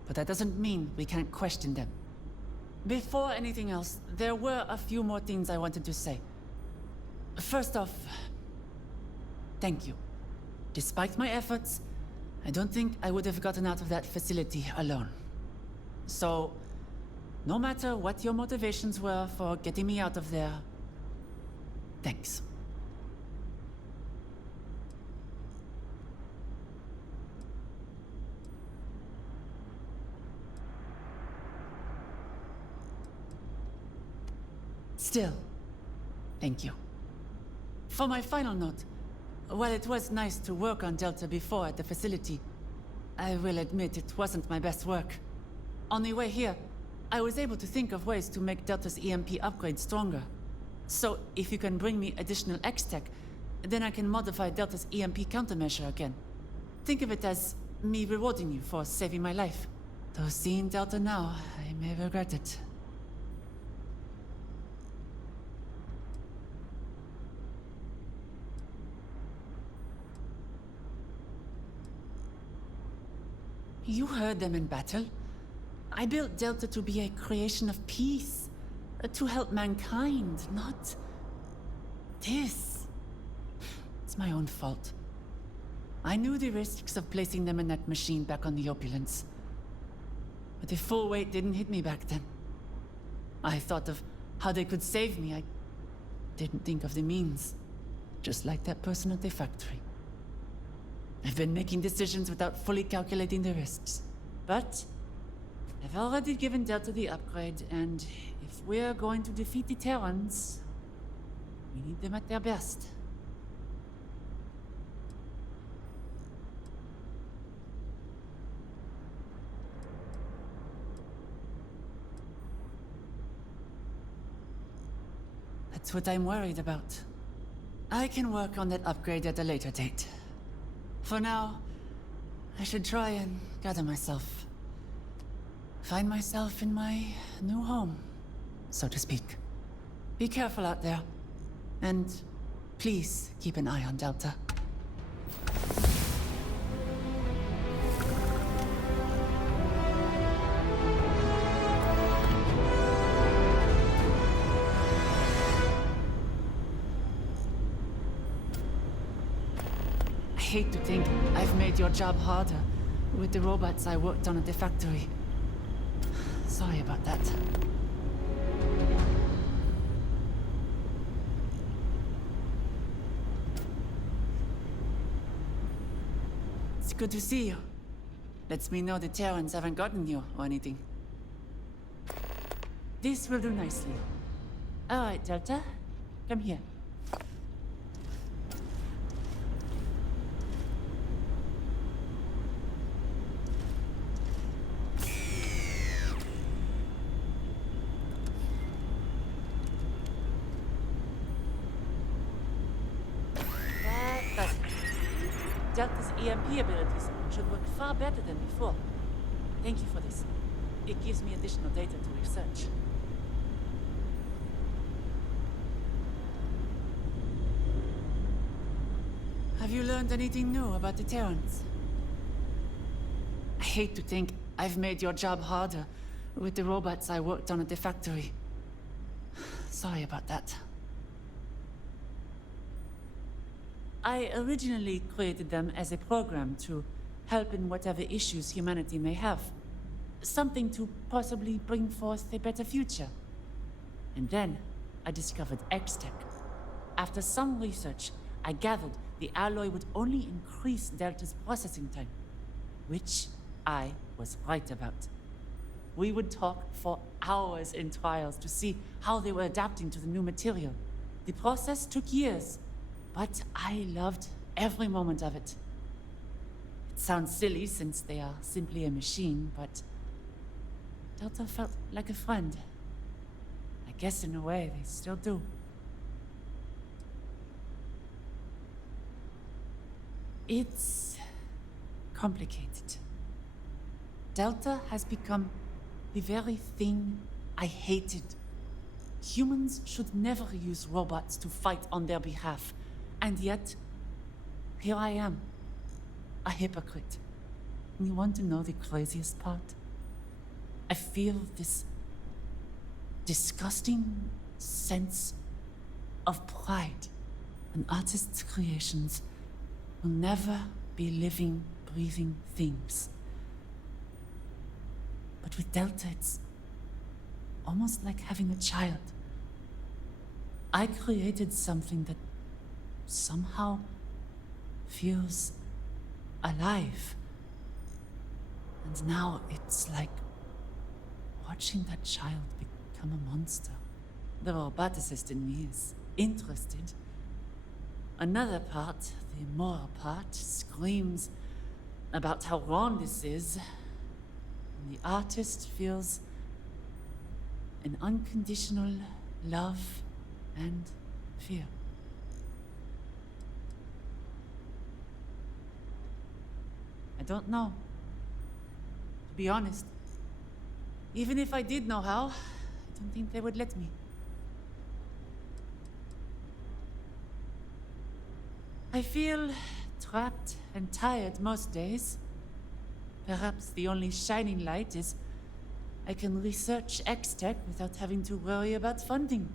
But that doesn't mean we can't question them. Before anything else, there were a few more things I wanted to say. First off, thank you. Despite my efforts, I don't think I would have gotten out of that facility alone. So, no matter what your motivations were for getting me out of there, thanks. Still, thank you. For my final note, while it was nice to work on Delta before at the facility, I will admit it wasn't my best work. On the way here, I was able to think of ways to make Delta's EMP upgrade stronger. So, if you can bring me additional X-Tech, then I can modify Delta's EMP countermeasure again. Think of it as me rewarding you for saving my life. Though seeing Delta now, I may regret it. You heard them in battle. I built Delta to be a creation of peace. To help mankind, not this. It's my own fault. I knew the risks of placing them in that machine back on the Opulence. But the full weight didn't hit me back then. I thought of how they could save me. I didn't think of the means. Just like that person at the factory. I've been making decisions without fully calculating the risks. But I've already given Delta the upgrade, and if we're going to defeat the Terrans, we need them at their best. That's what I'm worried about. I can work on that upgrade at a later date. For now, I should try and gather myself. Find myself in my new home, so to speak. Be careful out there. And please keep an eye on Delta. I hate to think I've made your job harder with the robots I worked on at the factory. Sorry about that. It's good to see you. Lets me know the Terrans haven't gotten you or anything. This will do nicely. All right, Delta. Come here. Delta's EMP abilities should work far better than before. Thank you for this. It gives me additional data to research. Have you learned anything new about the Terrans? I hate to think I've made your job harder with the robots I worked on at the factory. Sorry about that. I originally created them as a program to help in whatever issues humanity may have. Something to possibly bring forth a better future. And then I discovered X-Tech. After some research, I gathered the alloy would only increase Delta's processing time, which I was right about. We would talk for hours in trials to see how they were adapting to the new material. The process took years, but I loved every moment of it. It sounds silly since they are simply a machine, but Delta felt like a friend. I guess in a way they still do. It's complicated. Delta has become the very thing I hated. Humans should never use robots to fight on their behalf. And yet, here I am, a hypocrite. And you want to know the craziest part? I feel this disgusting sense of pride. An artist's creations will never be living, breathing things. But with Delta, it's almost like having a child. I created something that somehow feels alive. And now it's like watching that child become a monster. The roboticist in me is interested. Another part, the immoral part, screams about how wrong this is. And the artist feels an unconditional love and fear. I don't know. To be honest, even if I did know how, I don't think they would let me. I feel trapped and tired most days. Perhaps the only shining light is I can research X-Tech without having to worry about funding.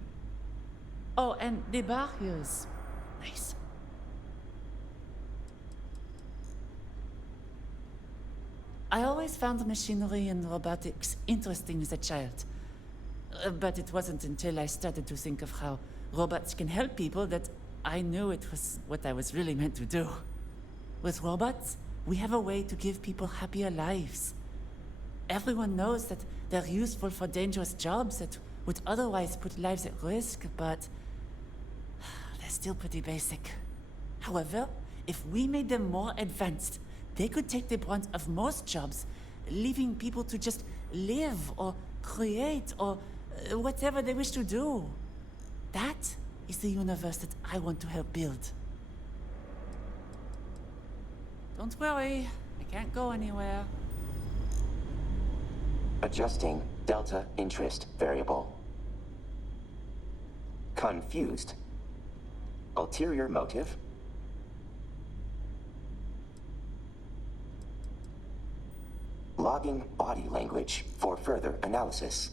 Oh, and the bar here is nice. I always found machinery and robotics interesting as a child. But it wasn't until I started to think of how robots can help people that I knew it was what I was really meant to do. With robots, we have a way to give people happier lives. Everyone knows that they're useful for dangerous jobs that would otherwise put lives at risk, but they're still pretty basic. However, if we made them more advanced, they could take the brunt of most jobs, leaving people to just live or create or whatever they wish to do. That is the universe that I want to help build. Don't worry, I can't go anywhere. Adjusting delta interest variable. Confused. Ulterior motive. Logging body language for further analysis.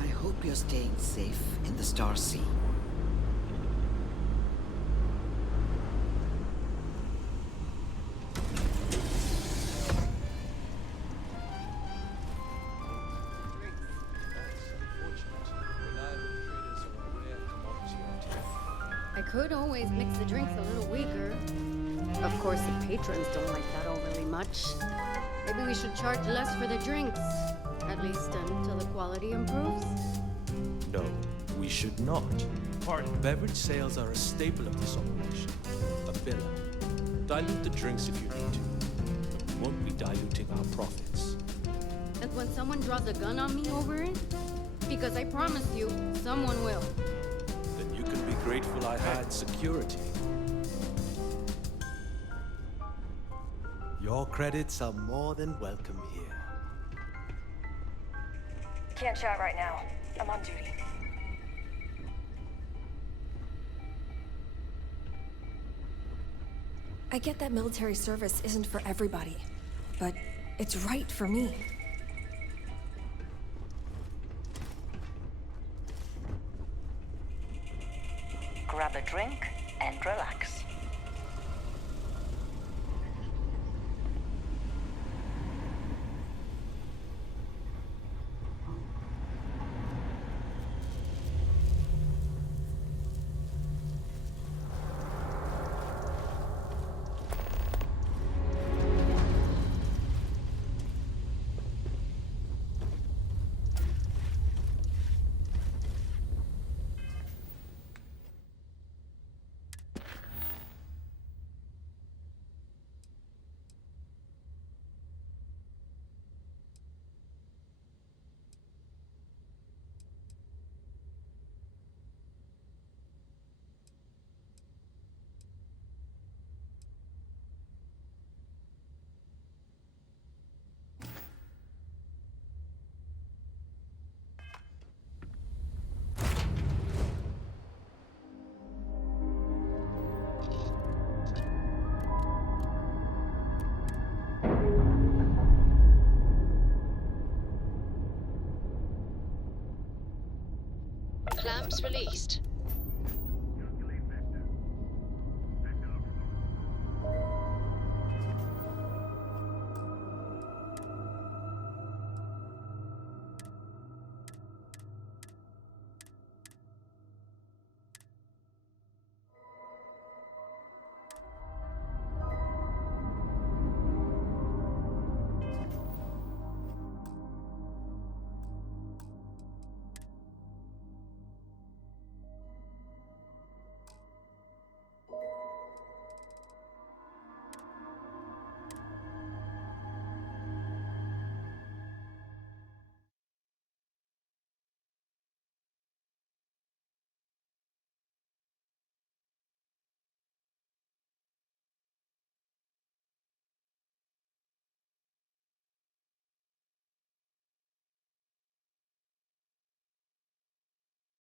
I hope you're staying safe in the Star Sea. I could always mix the drinks a little weaker. Of course, the patrons don't like that overly much. Maybe we should charge less for the drinks, at least until the quality improves. No, we should not. Beverage sales are a staple of this operation. A filler. Dilute the drinks if you need to. We won't be diluting our profits. And when someone draws a gun on me over it? Because I promise you, someone will. Then you can be grateful I had security. Your credits are more than welcome here. Can't chat right now. I'm on duty. I get that military service isn't for everybody, but it's right for me. Grab a drink and relax. Clamps released.